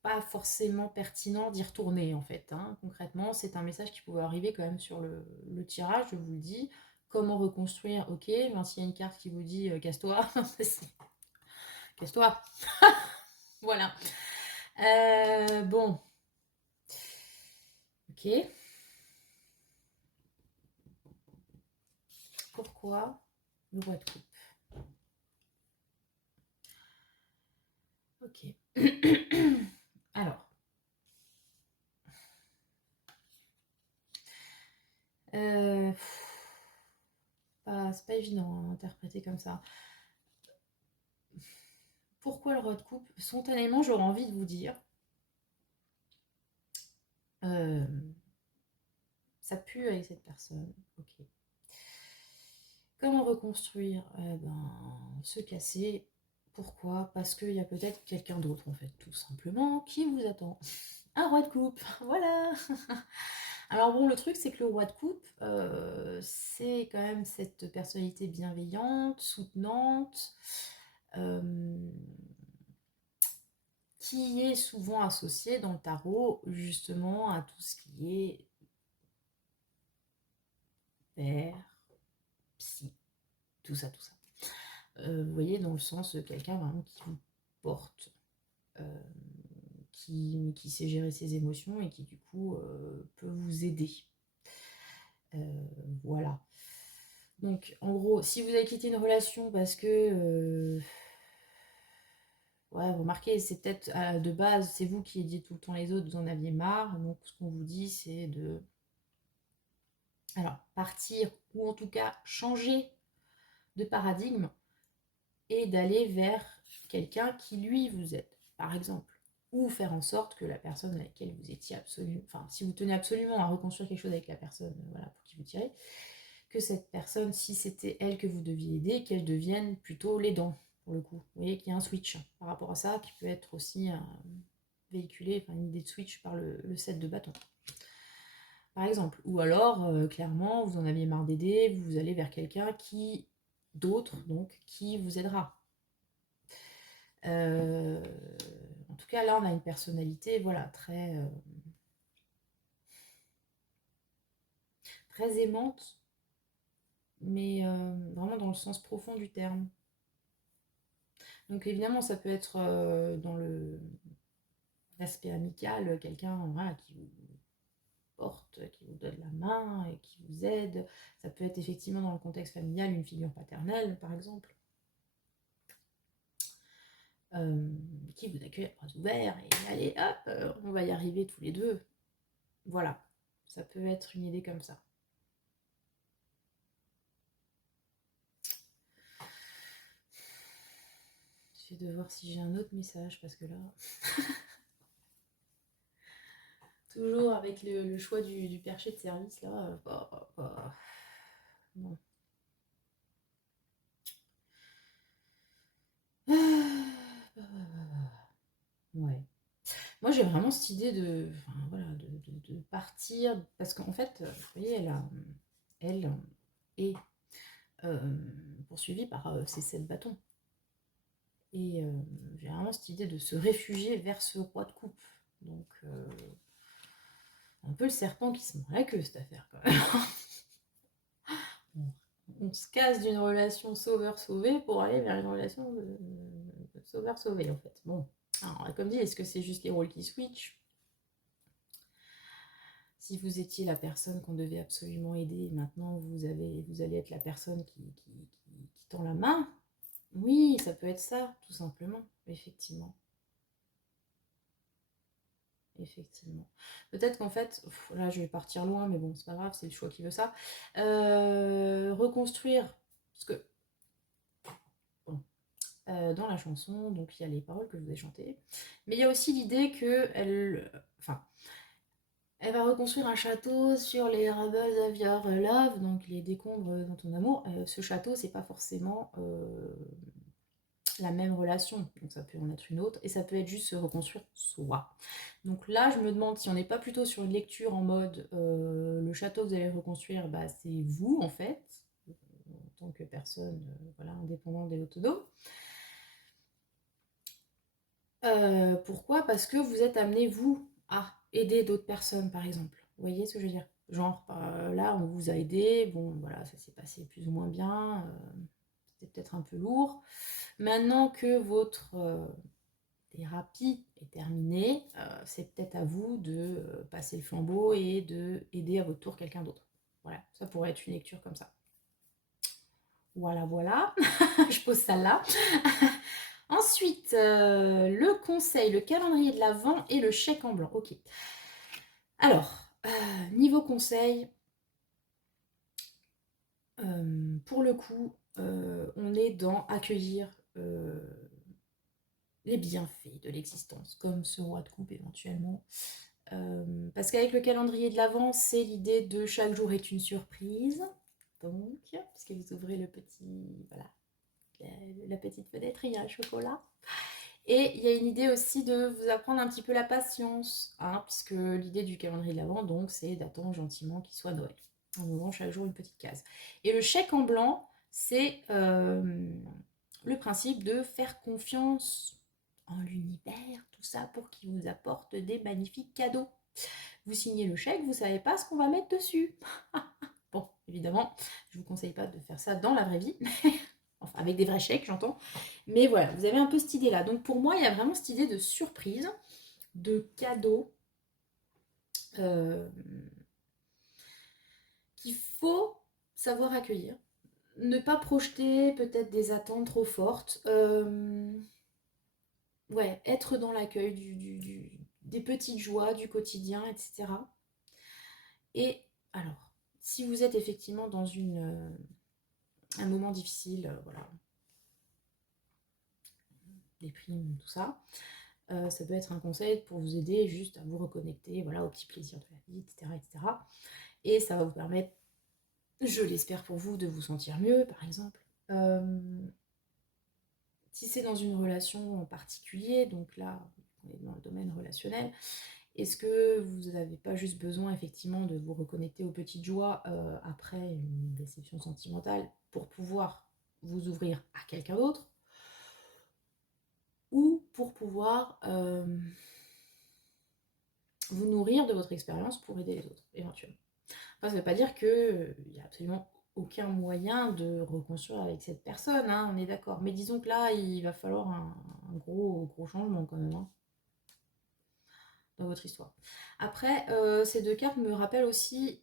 pas forcément pertinent d'y retourner en fait. Hein. Concrètement, c'est un message qui pouvait arriver quand même sur le tirage, je vous le dis. Comment reconstruire? Ok, ben, s'il y a une carte qui vous dit casse-toi, casse-toi. Voilà. Bon, ok. Pourquoi le roi de coupe? Ok. Alors, euh, c'est pas évident à interpréter comme ça. Pourquoi le roi de coupe? Spontanément, j'aurais envie de vous dire, euh, ça pue avec cette personne. Ok. Comment reconstruire? Se casser. Pourquoi? Parce qu'il y a peut-être quelqu'un d'autre, en fait, tout simplement, qui vous attend. Un roi de coupe, voilà. Alors bon, le truc, c'est que le roi de coupe, c'est quand même cette personnalité bienveillante, soutenante, euh, qui est souvent associée dans le tarot, justement, à tout ce qui est père, psy, tout ça, tout ça. Vous voyez, dans le sens, quelqu'un vraiment qui vous porte, euh, qui sait gérer ses émotions et qui, du coup, peut vous aider. Voilà. Donc, en gros, si vous avez quitté une relation parce que, ouais, vous remarquez, c'est peut-être de base, c'est vous qui aidiez tout le temps les autres, vous en aviez marre. Donc, ce qu'on vous dit, c'est de, alors, partir ou en tout cas changer de paradigme et d'aller vers quelqu'un qui, lui, vous aide, par exemple. Ou faire en sorte que la personne avec laquelle vous étiez absolument, enfin, si vous tenez absolument à reconstruire quelque chose avec la personne, voilà, pour qui vous tirez, que cette personne, si c'était elle que vous deviez aider, qu'elle devienne plutôt l'aidant, pour le coup. Vous voyez qu'il y a un switch par rapport à ça, qui peut être aussi véhiculé, enfin une idée de switch par le set de bâton. Par exemple. Ou alors, clairement, vous en aviez marre d'aider, vous allez vers quelqu'un qui, d'autre, donc, qui vous aidera. Euh, En tout cas, là, on a une personnalité, voilà, très aimante, mais vraiment dans le sens profond du terme. Donc évidemment, ça peut être dans l'aspect amical, quelqu'un voilà, qui vous porte, qui vous donne la main et qui vous aide. Ça peut être effectivement dans le contexte familial une figure paternelle, par exemple, qui vous accueille à bras ouverts et allez, hop, on va y arriver tous les deux. Voilà, ça peut être une idée comme ça. J'essaie de voir si j'ai un autre message parce que là, toujours avec le choix du perché de service, là, bon. Ouais. Moi, j'ai vraiment cette idée de, enfin, voilà, de partir, parce qu'en fait, vous voyez, elle est euh, poursuivie par ces 7 bâtons. Et j'ai vraiment cette idée de se réfugier vers ce roi de coupe. Donc, un peu le serpent qui se mord la queue, cette affaire, quand même. On se casse d'une relation sauveur-sauvé pour aller vers une relation de sauveur-sauvé, en fait. Bon, alors, comme dit, est-ce que c'est juste les rôles qui switchent? Si vous étiez la personne qu'on devait absolument aider, maintenant vous allez être la personne qui tend la main. Oui, ça peut être ça, tout simplement, effectivement. Effectivement. Peut-être qu'en fait, là je vais partir loin, mais bon, c'est pas grave, c'est le choix qui veut ça. Reconstruire, parce que bon, dans la chanson, donc il y a les paroles que je vous ai chantées, mais il y a aussi l'idée que enfin, elle va reconstruire un château sur les Rubbles of Your Love, donc les décombres dans ton amour. Ce château, c'est pas forcément la même relation, donc ça peut en être une autre, et ça peut être juste se reconstruire soi. Donc là, je me demande si on n'est pas plutôt sur une lecture en mode le château que vous allez reconstruire, bah, c'est vous en fait, en tant que personne voilà, indépendante et autonome. Pourquoi? Parce que vous êtes amené, vous, à aider d'autres personnes, par exemple. Vous voyez ce que je veux dire? Genre, là, on vous a aidé, bon, voilà, ça s'est passé plus ou moins bien. c'était peut-être un peu lourd. Maintenant que votre thérapie est terminée, c'est peut-être à vous de passer le flambeau et de aider à votre tour quelqu'un d'autre. Voilà, ça pourrait être une lecture comme ça. Voilà, voilà, je pose ça là. Ensuite, le conseil, le calendrier de l'Avent et le chèque en blanc. Ok. Alors, niveau conseil, pour le coup, on est dans accueillir les bienfaits de l'existence, comme ce roi de coupe éventuellement. Parce qu'avec le calendrier de l'Avent, c'est l'idée de chaque jour est une surprise. Donc, puisque vous ouvrez le petit, voilà, la petite fenêtre, il y a un chocolat. Et il y a une idée aussi de vous apprendre un petit peu la patience, hein, puisque l'idée du calendrier de l'Avent, donc, c'est d'attendre gentiment qu'il soit Noël. En ouvrant chaque jour une petite case. Et le chèque en blanc, c'est le principe de faire confiance en l'univers, tout ça, pour qu'il vous apporte des magnifiques cadeaux. Vous signez le chèque, vous ne savez pas ce qu'on va mettre dessus. Bon, évidemment, je ne vous conseille pas de faire ça dans la vraie vie, enfin avec des vrais chèques, j'entends. Mais voilà, vous avez un peu cette idée-là. Donc pour moi, il y a vraiment cette idée de surprise, de cadeau, qu'il faut savoir accueillir. Ne pas projeter peut-être des attentes trop fortes. Ouais, être dans l'accueil des petites joies du quotidien, etc. Et alors, si vous êtes effectivement dans un moment difficile, voilà, déprime, tout ça, ça peut être un conseil pour vous aider juste à vous reconnecter, voilà, aux petits plaisirs de la vie, etc., etc. Et ça va vous permettre, je l'espère pour vous, de vous sentir mieux, par exemple. Si c'est dans une relation en particulier, donc là, on est dans le domaine relationnel, est-ce que vous n'avez pas juste besoin effectivement de vous reconnecter aux petites joies après une déception sentimentale pour pouvoir vous ouvrir à quelqu'un d'autre, ou pour pouvoir vous nourrir de votre expérience pour aider les autres, éventuellement. Enfin, ça ne veut pas dire qu'il n'y a absolument aucun moyen de reconstruire avec cette personne, hein, on est d'accord. Mais disons que là, il va falloir un gros changement quand même, hein, dans votre histoire. Après, ces deux cartes me rappellent aussi,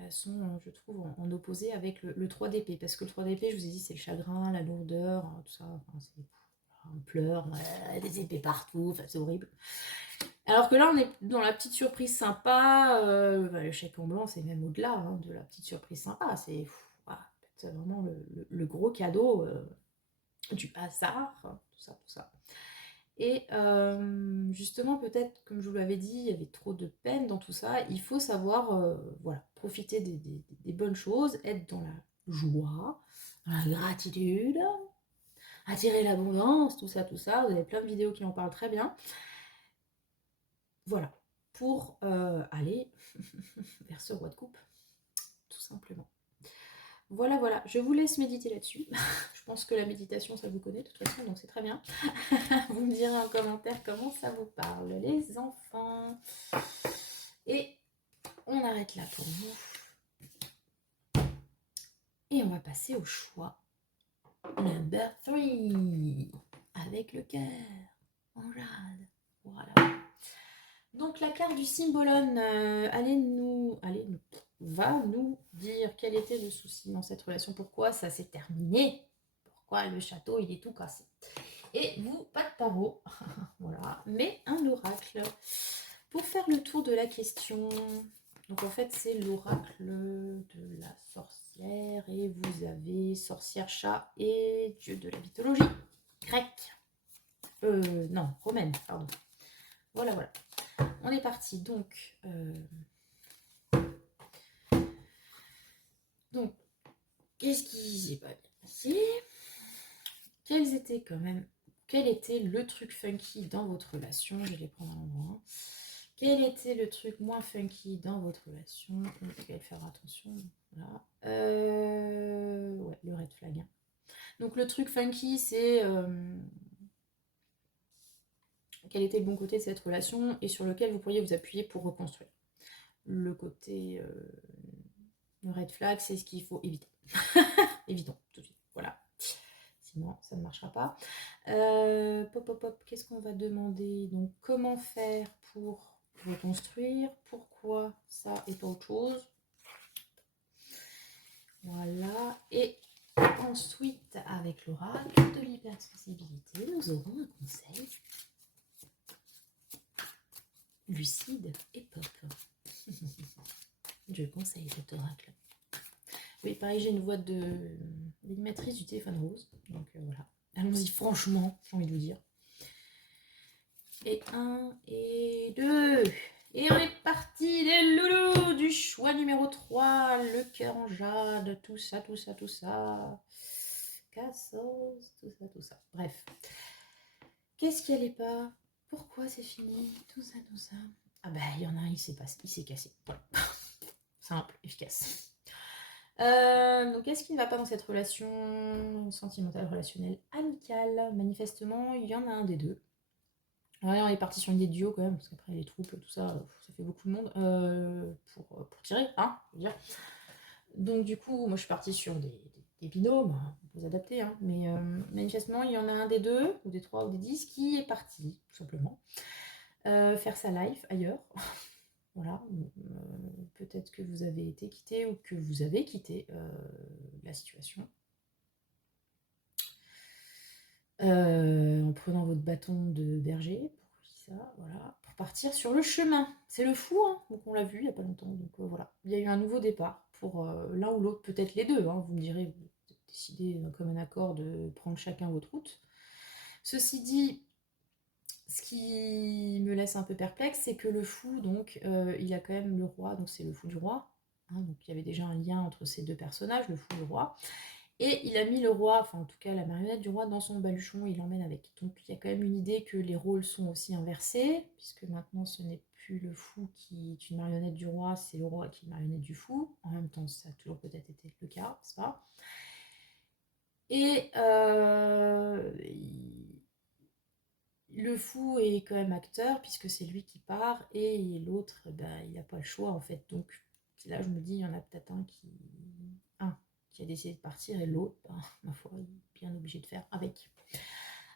elles sont, je trouve, en opposé avec le 3 d'épée. Parce que le 3 d'épée, je vous ai dit, c'est le chagrin, la lourdeur, hein, tout ça. Enfin, on pleure, des épées partout, enfin, c'est horrible. Alors que là, on est dans la petite surprise sympa. Le chèque en blanc, c'est même au-delà, hein, de la petite surprise sympa. C'est voilà, vraiment le gros cadeau du hasard, hein, tout ça, tout ça. Et justement, peut-être, comme je vous l'avais dit, il y avait trop de peine dans tout ça. Il faut savoir voilà, profiter des bonnes choses, être dans la joie, dans la gratitude, attirer l'abondance, tout ça, tout ça. Vous avez plein de vidéos qui en parlent très bien. Voilà, pour aller vers ce roi de coupe, tout simplement. Voilà, voilà, je vous laisse méditer là-dessus. Je pense que la méditation, ça vous connaît de toute façon, donc c'est très bien. Vous me direz en commentaire comment ça vous parle, les enfants. Et on arrête là pour vous. Et on va passer au choix. Number 3. Avec le cœur. En jade. Voilà. Donc la carte du Symbolone va nous dire quel était le souci dans cette relation, pourquoi ça s'est terminé, pourquoi le château il est tout cassé. Et vous, pas de tarot, voilà, mais un oracle. Pour faire le tour de la question, donc en fait c'est l'oracle de la sorcière et vous avez sorcière, chat et dieu de la mythologie grecque. Non, romaine, pardon. Voilà, voilà. On est parti, donc qu'est-ce qui s'est pas bien passé? Quel était le truc funky dans votre relation? Je vais les prendre en l'endroit. Quel était le truc moins funky dans votre relation? Vous devez faire attention. Voilà. Ouais, le red flag. Hein. Donc le truc funky, c'est quel était le bon côté de cette relation et sur lequel vous pourriez vous appuyer pour reconstruire. Le côté le red flag, c'est ce qu'il faut éviter. Évitons tout de suite. Voilà. ça ne marchera pas. Pop, pop, pop, qu'est-ce qu'on va demander? Donc, comment faire pour reconstruire? Pourquoi ça et pas autre chose? Voilà. Et ensuite, avec l'oracle de l'hypersensibilité, nous aurons un conseil lucide et pop. Je conseille cet oracle. Oui, pareil, j'ai une voix d'animatrice du téléphone rose. Donc voilà. Allons-y franchement, j'ai envie de vous dire. Et 1 et 2. Et on est parti, les loulous, du choix numéro 3, le cœur en jade, tout ça, tout ça, tout ça. Cassos, tout ça, tout ça. Bref. Qu'est-ce qui allait pas? Pourquoi c'est fini? Tout ça, tout ça. Ah bah, il y en a un, il s'est cassé. Voilà. Simple, efficace. Donc, qu'est-ce qui ne va pas dans cette relation sentimentale, relationnelle, amicale? Manifestement, il y en a un des deux. Ouais, on est parti sur une idée de duo quand même, parce qu'après les troupes, tout ça, ça fait beaucoup de monde pour tirer, hein, je veux dire. Donc du coup, moi je suis partie sur des binômes, on peut s'adapter, hein, mais manifestement, il y en a un des deux, ou des trois, ou des 10, qui est parti, tout simplement, faire sa life ailleurs. Voilà, peut-être que vous avez été quitté ou que vous avez quitté la situation. En prenant votre bâton de berger, pour ça, voilà, pour partir sur le chemin. C'est le fou, hein, donc on l'a vu il n'y a pas longtemps. Donc voilà, il y a eu un nouveau départ pour l'un ou l'autre, peut-être les deux. Hein, vous me direz, vous décidez comme un accord de prendre chacun votre route. Ceci dit, ce qui me laisse un peu perplexe, c'est que le fou, donc, il a quand même le roi, donc c'est le fou du roi. Hein, donc il y avait déjà un lien entre ces deux personnages, le fou et le roi. Et il a mis le roi, enfin en tout cas la marionnette du roi, dans son baluchon, il l'emmène avec. Donc il y a quand même une idée que les rôles sont aussi inversés, puisque maintenant ce n'est plus le fou qui est une marionnette du roi, c'est le roi qui est une marionnette du fou. En même temps, ça a toujours peut-être été le cas, n'est-ce pas? Et le fou est quand même acteur, puisque c'est lui qui part, et l'autre, ben, il n'a pas le choix en fait. Donc là, je me dis, il y en a peut-être un qui a décidé de partir, et l'autre, ben, ma foi, il est bien obligé de faire avec.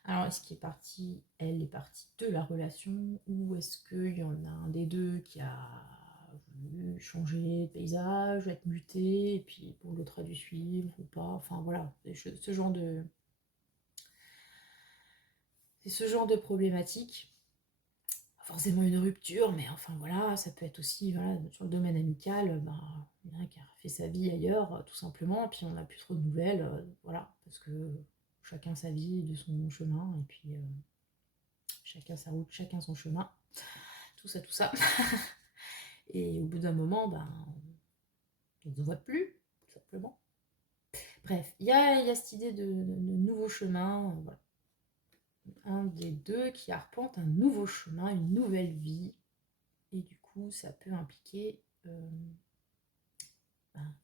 Alors, est-ce qu'il est parti, elle est partie de la relation, ou est-ce qu'il y en a un des deux qui a voulu changer de paysage, être muté, et puis bon, l'autre a dû suivre ou pas, enfin voilà, ce genre de... C'est ce genre de problématique. Forcément une rupture, mais enfin voilà, ça peut être aussi voilà, sur le domaine amical, bah, il y en a qui a fait sa vie ailleurs, tout simplement, et puis on n'a plus trop de nouvelles, voilà, parce que chacun sa vie, de son chemin, et puis chacun sa route, chacun son chemin, tout ça, tout ça. Et au bout d'un moment, ben, on ne se voit plus, tout simplement. Bref, il y a cette idée de nouveau chemin, voilà. Un des deux qui arpente un nouveau chemin, une nouvelle vie, et du coup, ça peut impliquer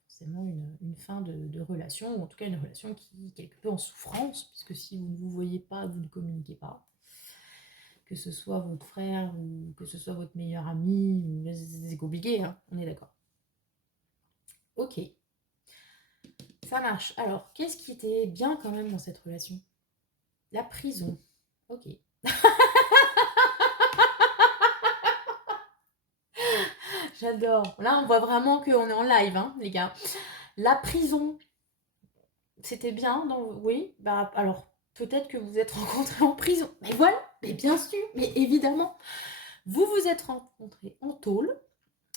forcément une fin de relation, ou en tout cas une relation qui est quelque peu en souffrance, puisque si vous ne vous voyez pas, vous ne communiquez pas. Que ce soit votre frère ou que ce soit votre meilleur ami, c'est compliqué, hein, on est d'accord. Ok, ça marche. Alors, qu'est-ce qui était bien quand même dans cette relation? La prison. Ok. J'adore. Là, on voit vraiment qu'on est en live, hein, les gars. La prison, c'était bien, oui. Bah, alors, peut-être que vous êtes rencontrés en prison. Mais voilà, mais bien sûr, mais évidemment. Vous vous êtes rencontrés en tôle,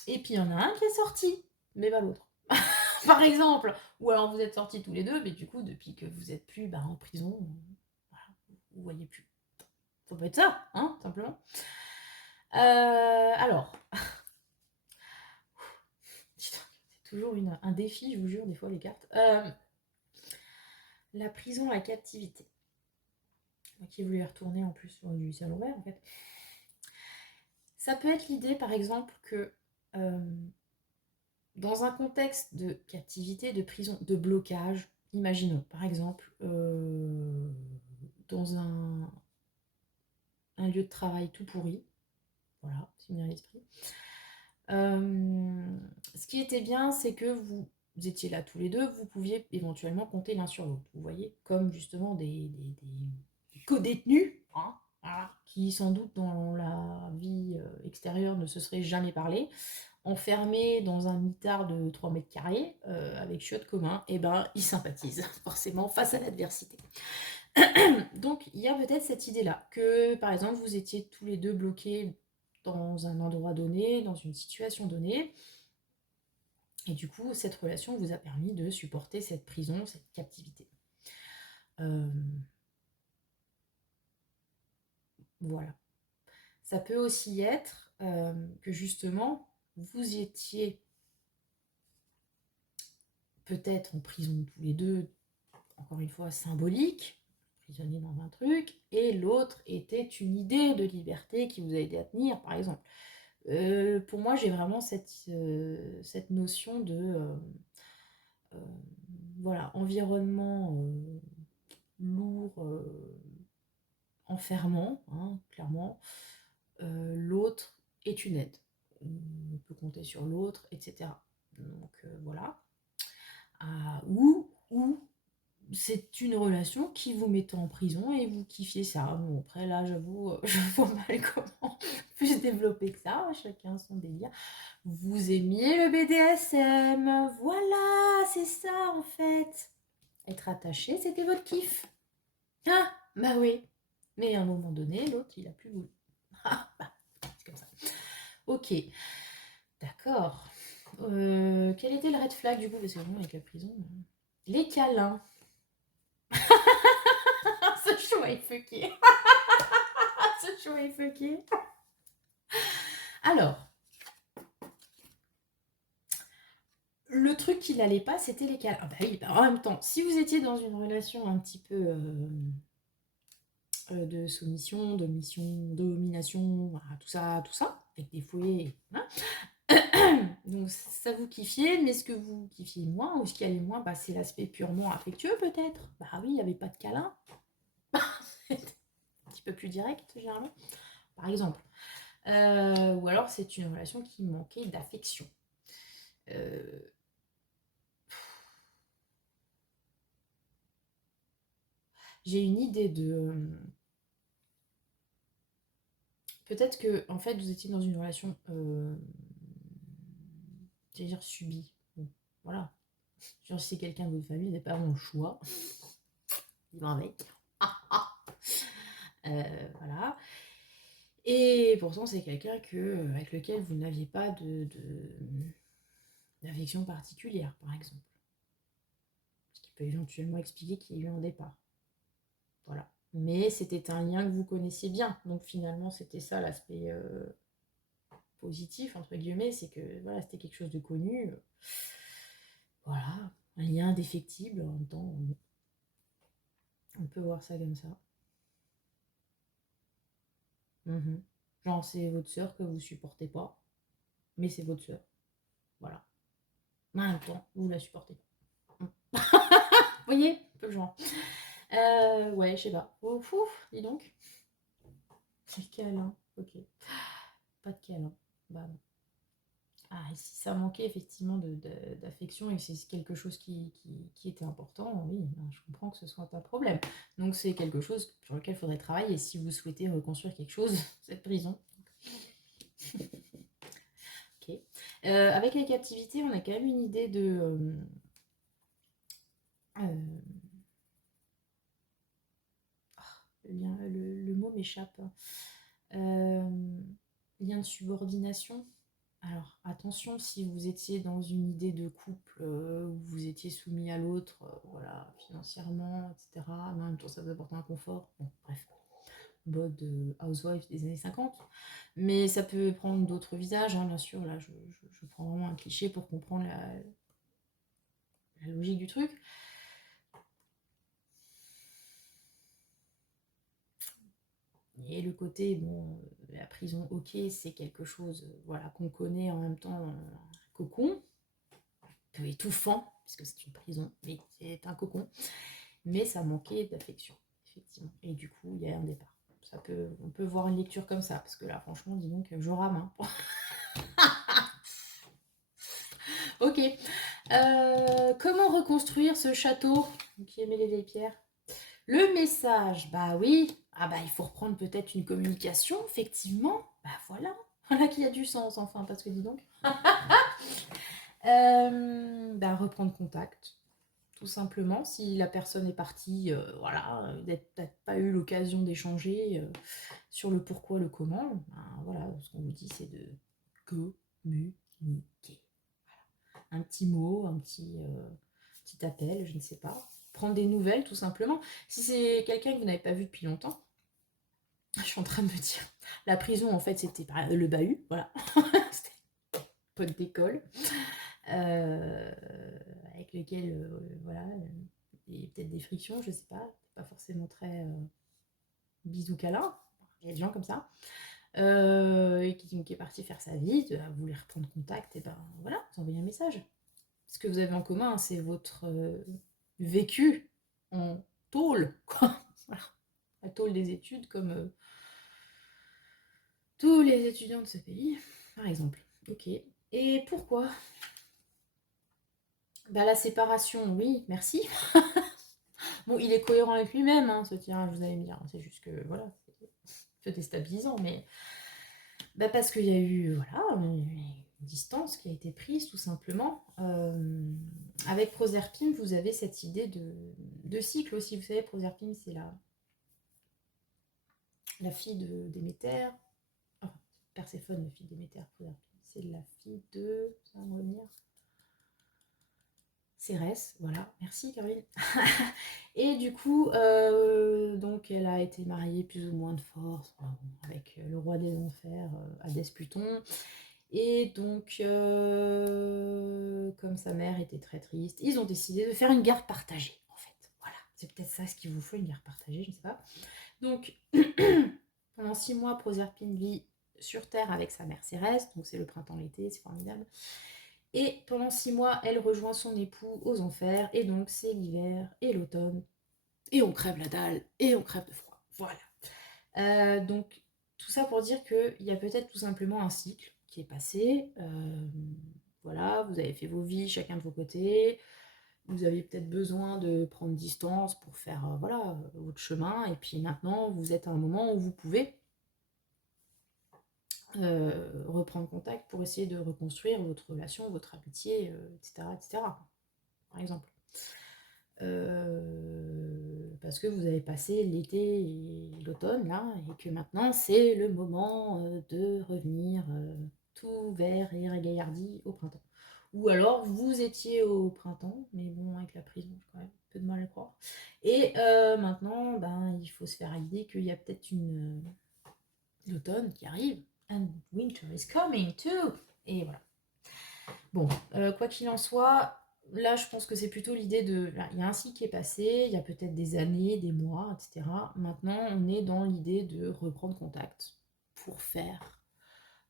et puis il y en a un qui est sorti, mais pas l'autre. Par exemple. Ou alors vous êtes sortis tous les deux, mais du coup, depuis que vous êtes plus en prison, voilà, vous voyez plus. Ça peut être ça, hein, simplement. Alors, c'est toujours un défi, je vous jure, des fois, les cartes. La prison, la captivité. Moi qui voulais retourner en plus sur du salon vert, en fait. Ça peut être l'idée, par exemple, que dans un contexte de captivité, de prison, de blocage, imaginons, par exemple, dans un lieu de travail tout pourri, voilà, c'est bien l'esprit. Ce qui était bien, c'est que vous vous étiez là tous les deux, vous pouviez éventuellement compter l'un sur l'autre. Vous voyez, comme justement des co-détenus, hein, voilà, qui sans doute dans la vie extérieure ne se seraient jamais parlé, enfermés dans un mitard de 3 mètres carrés, avec chiottes commun, et ben ils sympathisent forcément face à l'adversité. Donc il y a peut-être cette idée-là, que par exemple vous étiez tous les deux bloqués dans un endroit donné, dans une situation donnée, et du coup cette relation vous a permis de supporter cette prison, cette captivité. Voilà. Ça peut aussi être que justement vous étiez peut-être en prison tous les deux, encore une fois symbolique, prisonnier dans un truc, et l'autre était une idée de liberté qui vous a aidé à tenir, par exemple. Pour moi, j'ai vraiment cette notion de voilà, environnement lourd, enfermant, hein, clairement. L'autre est une aide. On peut compter sur l'autre, etc. Donc voilà. Ou c'est une relation qui vous mettait en prison et vous kiffiez ça. Bon, après là, j'avoue, je vois mal comment plus développer que ça. Chacun son délire. Vous aimiez le BDSM. Voilà, c'est ça en fait. Être attaché, c'était votre kiff. Ah, bah oui. Mais à un moment donné, l'autre, il a plus voulu. Ah, bah, c'est comme ça. Ok, d'accord. Quel était le red flag du coup? Parce que vraiment, avec la prison. Les câlins. Ce choix est fucké. Ce choix est fucké. Alors, le truc qui n'allait pas, c'était les câlins. Ah bah oui, bah en même temps, si vous étiez dans une relation un petit peu de soumission, de mission, domination, voilà, tout ça, avec des fouets, hein. Donc ça vous kiffiez, mais ce que vous kiffiez moins, ou ce qui allait moins, bah, c'est l'aspect purement affectueux peut-être. Bah oui, il n'y avait pas de câlin. Un petit peu plus direct, généralement. Par exemple. Ou alors c'est une relation qui manquait d'affection. J'ai une idée de... Peut-être que en fait vous étiez dans une relation, j'allais dire subie. Bon, voilà. Genre si c'est quelqu'un de votre famille, n'est pas mon choix. Vivre avec. Voilà. Et pourtant c'est quelqu'un avec lequel vous n'aviez pas d'affection particulière, par exemple. Ce qui peut éventuellement expliquer qu'il y a eu un départ. Voilà. Mais c'était un lien que vous connaissiez bien. Donc finalement, c'était ça l'aspect positif, entre guillemets, c'est que voilà, c'était quelque chose de connu. Voilà, un lien indéfectible. En même temps, on peut voir ça comme ça. Genre, c'est votre sœur que vous supportez pas, mais c'est votre sœur. Voilà. Mais en même temps, vous la supportez pas. Vous voyez un peu le genre. Ouais, je sais pas. Oh, ouf, dis donc. C'est le câlin. Ok. Pas de câlin. Bah non. Ah, et si ça manquait effectivement d'affection et que c'est quelque chose qui était important, oui, ben, je comprends que ce soit un problème. Donc c'est quelque chose sur lequel il faudrait travailler si vous souhaitez reconstruire quelque chose, cette prison. Ok. Avec la captivité, on a quand même une idée de... le mot m'échappe. Lien de subordination. Alors attention, si vous étiez dans une idée de couple où vous étiez soumis à l'autre, voilà, financièrement, etc. Mais en même temps, ça vous apporte un confort. Bon, bref, mode housewife des années 50. Mais ça peut prendre d'autres visages, hein, bien sûr. Là, je prends vraiment un cliché pour comprendre la logique du truc. Et le côté, bon, la prison, ok, c'est quelque chose voilà, qu'on connaît en même temps, un cocon, un peu étouffant, parce que c'est une prison, mais c'est un cocon. Mais ça manquait d'affection, effectivement. Et du coup, il y a un départ. On peut voir une lecture comme ça, parce que là, franchement, dis donc, je rame. Hein. Ok. Comment reconstruire ce château qui aimait les vieilles pierres? Le message, bah oui. Ah bah il faut reprendre peut-être une communication, effectivement. Bah voilà. Voilà qui a du sens, enfin, parce que dis donc. Bah, reprendre contact, tout simplement. Si la personne est partie, voilà, peut-être pas eu l'occasion d'échanger sur le pourquoi, le comment, ben, voilà, ce qu'on vous dit, c'est de communiquer. Un petit mot, petit appel, je ne sais pas. Prendre des nouvelles, tout simplement. Si c'est quelqu'un que vous n'avez pas vu depuis longtemps, je suis en train de me dire, la prison, en fait, c'était le bahut, voilà. C'était pote d'école, euh, avec lequel, voilà, il y a peut-être des frictions, je sais pas forcément très bisous câlin. Il y a des gens comme ça. Et qui est parti faire sa vie, vous voulez reprendre contact, et ben voilà, vous envoyez un message. Ce que vous avez en commun, c'est votre vécu en tôle, quoi. Voilà. La tôle des études, comme tous les étudiants de ce pays, par exemple. Ok. Et pourquoi? Bah, la séparation, oui, merci. Bon, il est cohérent avec lui-même, hein, ce tirage, vous allez me dire. C'est juste que, voilà, c'est un peu déstabilisant, mais bah, parce qu'il y a eu, voilà, une distance qui a été prise, tout simplement. Avec Proserpine, vous avez cette idée de cycle aussi. Vous savez, Proserpine, c'est la fille de Déméter. Enfin, Perséphone, la fille de Déméter. Proserpine, c'est la fille de... Ça va me revenir. Cérès, voilà, merci Caroline. Et du coup, donc elle a été mariée plus ou moins de force avec le roi des enfers, Hadès Pluton. Et donc, comme sa mère était très triste, ils ont décidé de faire une garde partagée, en fait. Voilà, c'est peut-être ça ce qu'il vous faut, une garde partagée, je ne sais pas. Donc, pendant 6 mois, Proserpine vit sur Terre avec sa mère Cérès, donc c'est le printemps-l'été, c'est formidable. Et pendant 6 mois, elle rejoint son époux aux enfers, et donc c'est l'hiver et l'automne, et on crève la dalle, et on crève de froid. Voilà. Donc, tout ça pour dire qu'il y a peut-être tout simplement un cycle qui est passé. Voilà, vous avez fait vos vies chacun de vos côtés. Vous aviez peut-être besoin de prendre distance pour faire voilà, votre chemin. Et puis maintenant, vous êtes à un moment où vous pouvez reprendre contact pour essayer de reconstruire votre relation, votre amitié, etc., etc., par exemple. Parce que vous avez passé l'été et l'automne là, et que maintenant c'est le moment de revenir tout vert et régaillardi au printemps. Ou alors vous étiez au printemps, mais bon, avec la prison, j'ai quand même un peu de mal à le croire. Et maintenant, ben, il faut se faire à l'idée qu'il y a peut-être l'automne qui arrive. And winter is coming too. Et voilà. Bon, quoi qu'il en soit, là, je pense que c'est plutôt l'idée de... Il y a un cycle qui est passé, il y a peut-être des années, des mois, etc. Maintenant, on est dans l'idée de reprendre contact pour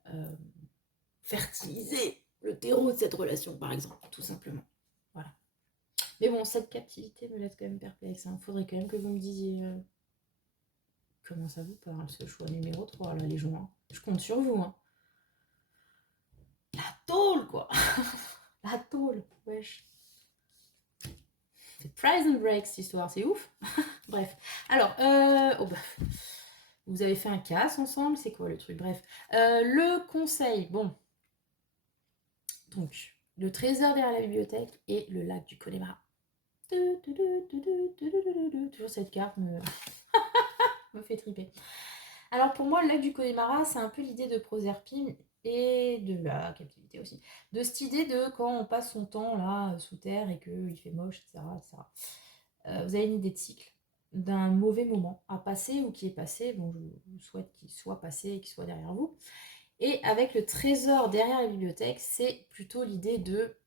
euh, fertiliser le terreau de cette relation, par exemple, tout simplement. Voilà. Mais bon, cette captivité me laisse quand même perplexe. Il faudrait quand même que vous me disiez comment ça vous parle, ce choix numéro 3, là, les gens. Hein. Je compte sur vous. Hein. La tôle, quoi. La tôle, wesh. C'est Prison Break cette histoire, c'est ouf. Bref. Alors, oh bah, vous avez fait un casse ensemble, c'est quoi le truc? Bref. Le conseil, bon. Donc, le trésor derrière la bibliothèque et le lac du Connemara. Toujours cette carte me fait triper. Alors pour moi, le lac du Connemara, c'est un peu l'idée de Proserpine et de la captivité aussi. De cette idée de quand on passe son temps là sous terre et qu'il fait moche, etc. etc. Vous avez une idée de cycle d'un mauvais moment à passer ou qui est passé. Bon, je vous souhaite qu'il soit passé et qu'il soit derrière vous. Et avec le trésor derrière la bibliothèque, c'est plutôt l'idée de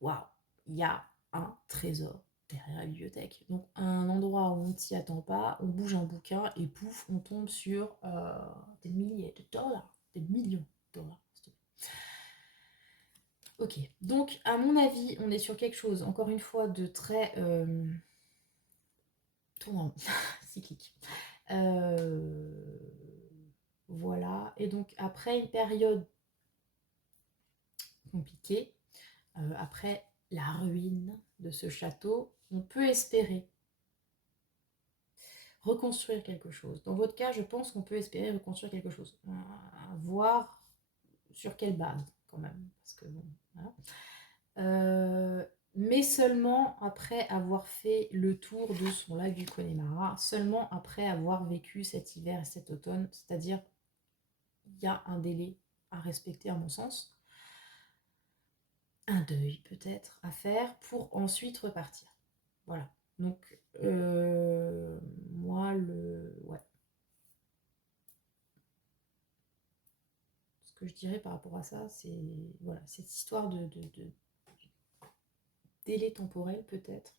waouh, il y a un trésor derrière la bibliothèque. Donc un endroit où on ne s'y attend pas, on bouge un bouquin et pouf, on tombe sur des milliers de dollars, des millions de dollars. Ok, donc à mon avis, on est sur quelque chose, encore une fois, de très tournant, cyclique. Voilà, et donc après une période compliquée, après la ruine de ce château, on peut espérer reconstruire quelque chose. Dans votre cas, je pense qu'on peut espérer reconstruire quelque chose. À voir sur quelle base, quand même. Parce que bon, voilà. Mais seulement après avoir fait le tour de son lac du Connemara, seulement après avoir vécu cet hiver et cet automne, c'est-à-dire il y a un délai à respecter à mon sens, un deuil peut-être à faire pour ensuite repartir. Voilà. Donc moi ouais. Ce que je dirais par rapport à ça, c'est voilà, cette histoire de délai temporel peut-être.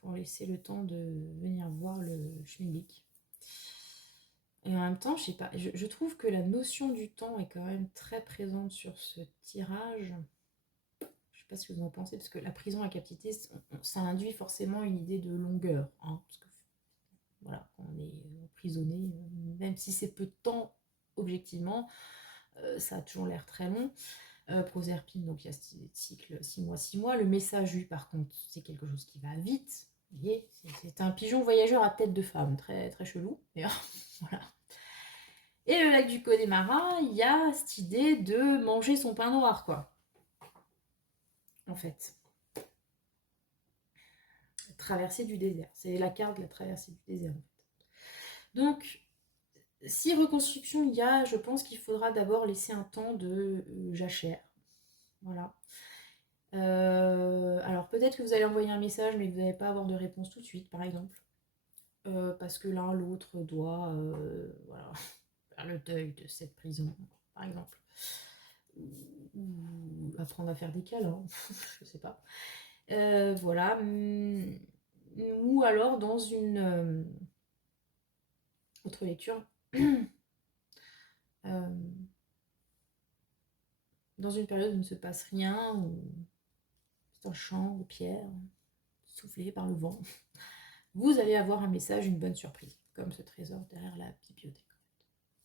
Pour laisser le temps de venir voir le schmilblick. Et en même temps, je sais pas, je trouve que la notion du temps est quand même très présente sur ce tirage. Je sais pas ce que vous en pensez, parce que la prison à captivité, ça induit forcément une idée de longueur. Hein, parce que voilà, quand on est emprisonné, même si c'est peu de temps objectivement, ça a toujours l'air très long. Proserpine, donc il y a ce cycle 6 mois, 6 mois. Le message, lui, par contre, c'est quelque chose qui va vite. Vous voyez, c'est un pigeon voyageur à tête de femme, très, très chelou. Mais voilà. Et le lac du Connemara, il y a cette idée de manger son pain noir, quoi. En fait. Traversée du désert. C'est la carte de la traversée du désert, en fait. Donc, si reconstruction il y a, je pense qu'il faudra d'abord laisser un temps de jachère. Voilà. Alors peut-être que vous allez envoyer un message mais que vous n'allez pas avoir de réponse tout de suite par exemple. Parce que l'un l'autre doit voilà, faire le deuil de cette prison par exemple. Ou apprendre à faire des câlins, je sais pas. Voilà. Ou alors dans une autre lecture. Dans une période où il ne se passe rien, où c'est un champ de pierre soufflé par le vent, vous allez avoir un message, une bonne surprise, comme ce trésor derrière la bibliothèque.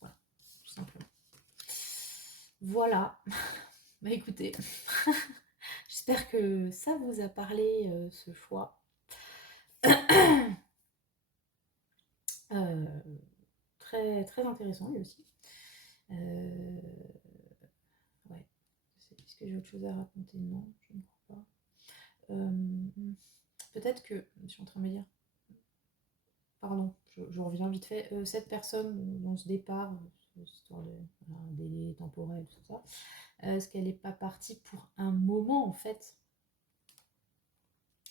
Voilà, tout simplement. Voilà. Bah écoutez, j'espère que ça vous a parlé, ce choix. Très, très intéressant lui aussi. Ouais. Est-ce que j'ai autre chose à raconter? Non, je ne crois pas. Peut-être que, je suis en train de me dire, pardon, je reviens vite fait, cette personne dans ce départ, histoire de voilà, un délai temporel, tout ça, est-ce qu'elle n'est pas partie pour un moment en fait?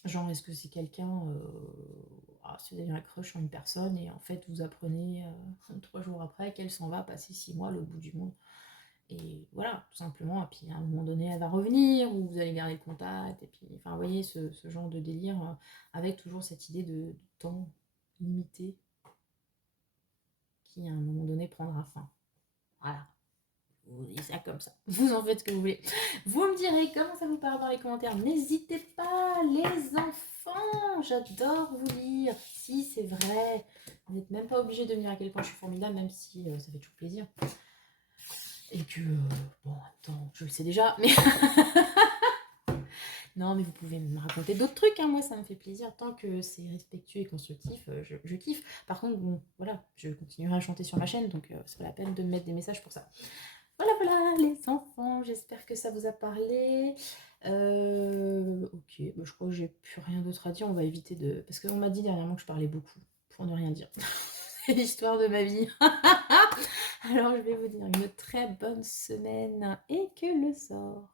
Genre, est-ce que c'est quelqu'un, si vous avez un crush sur une personne et en fait vous apprenez 3 jours après qu'elle s'en va passer 6 mois à l'autre bout du monde. Et voilà, tout simplement. Et puis à un moment donné, elle va revenir, ou vous allez garder le contact. Et puis, enfin, vous voyez, ce genre de délire, avec toujours cette idée de temps limité qui, à un moment donné, prendra fin. Voilà. Je vous dis ça comme ça. Vous en faites ce que vous voulez. Vous me direz comment ça vous paraît dans les commentaires. N'hésitez pas, les enfants. J'adore vous lire. Si, c'est vrai. Vous n'êtes même pas obligé de me dire à quel point je suis formidable, même si ça fait toujours plaisir. Et que, bon, attends, je le sais déjà, mais... Non, mais vous pouvez me raconter d'autres trucs, hein. Moi ça me fait plaisir, tant que c'est respectueux et constructif, je kiffe. Par contre, bon, voilà, je continuerai à chanter sur ma chaîne, donc c'est pas la peine de me mettre des messages pour ça. Voilà, voilà, les enfants, j'espère que ça vous a parlé. Ok, bah, je crois que j'ai plus rien d'autre à dire, on va éviter de... Parce qu'on m'a dit dernièrement que je parlais beaucoup, pour ne rien dire. C'est l'histoire de ma vie. Alors je vais vous dire une très bonne semaine et que le sort.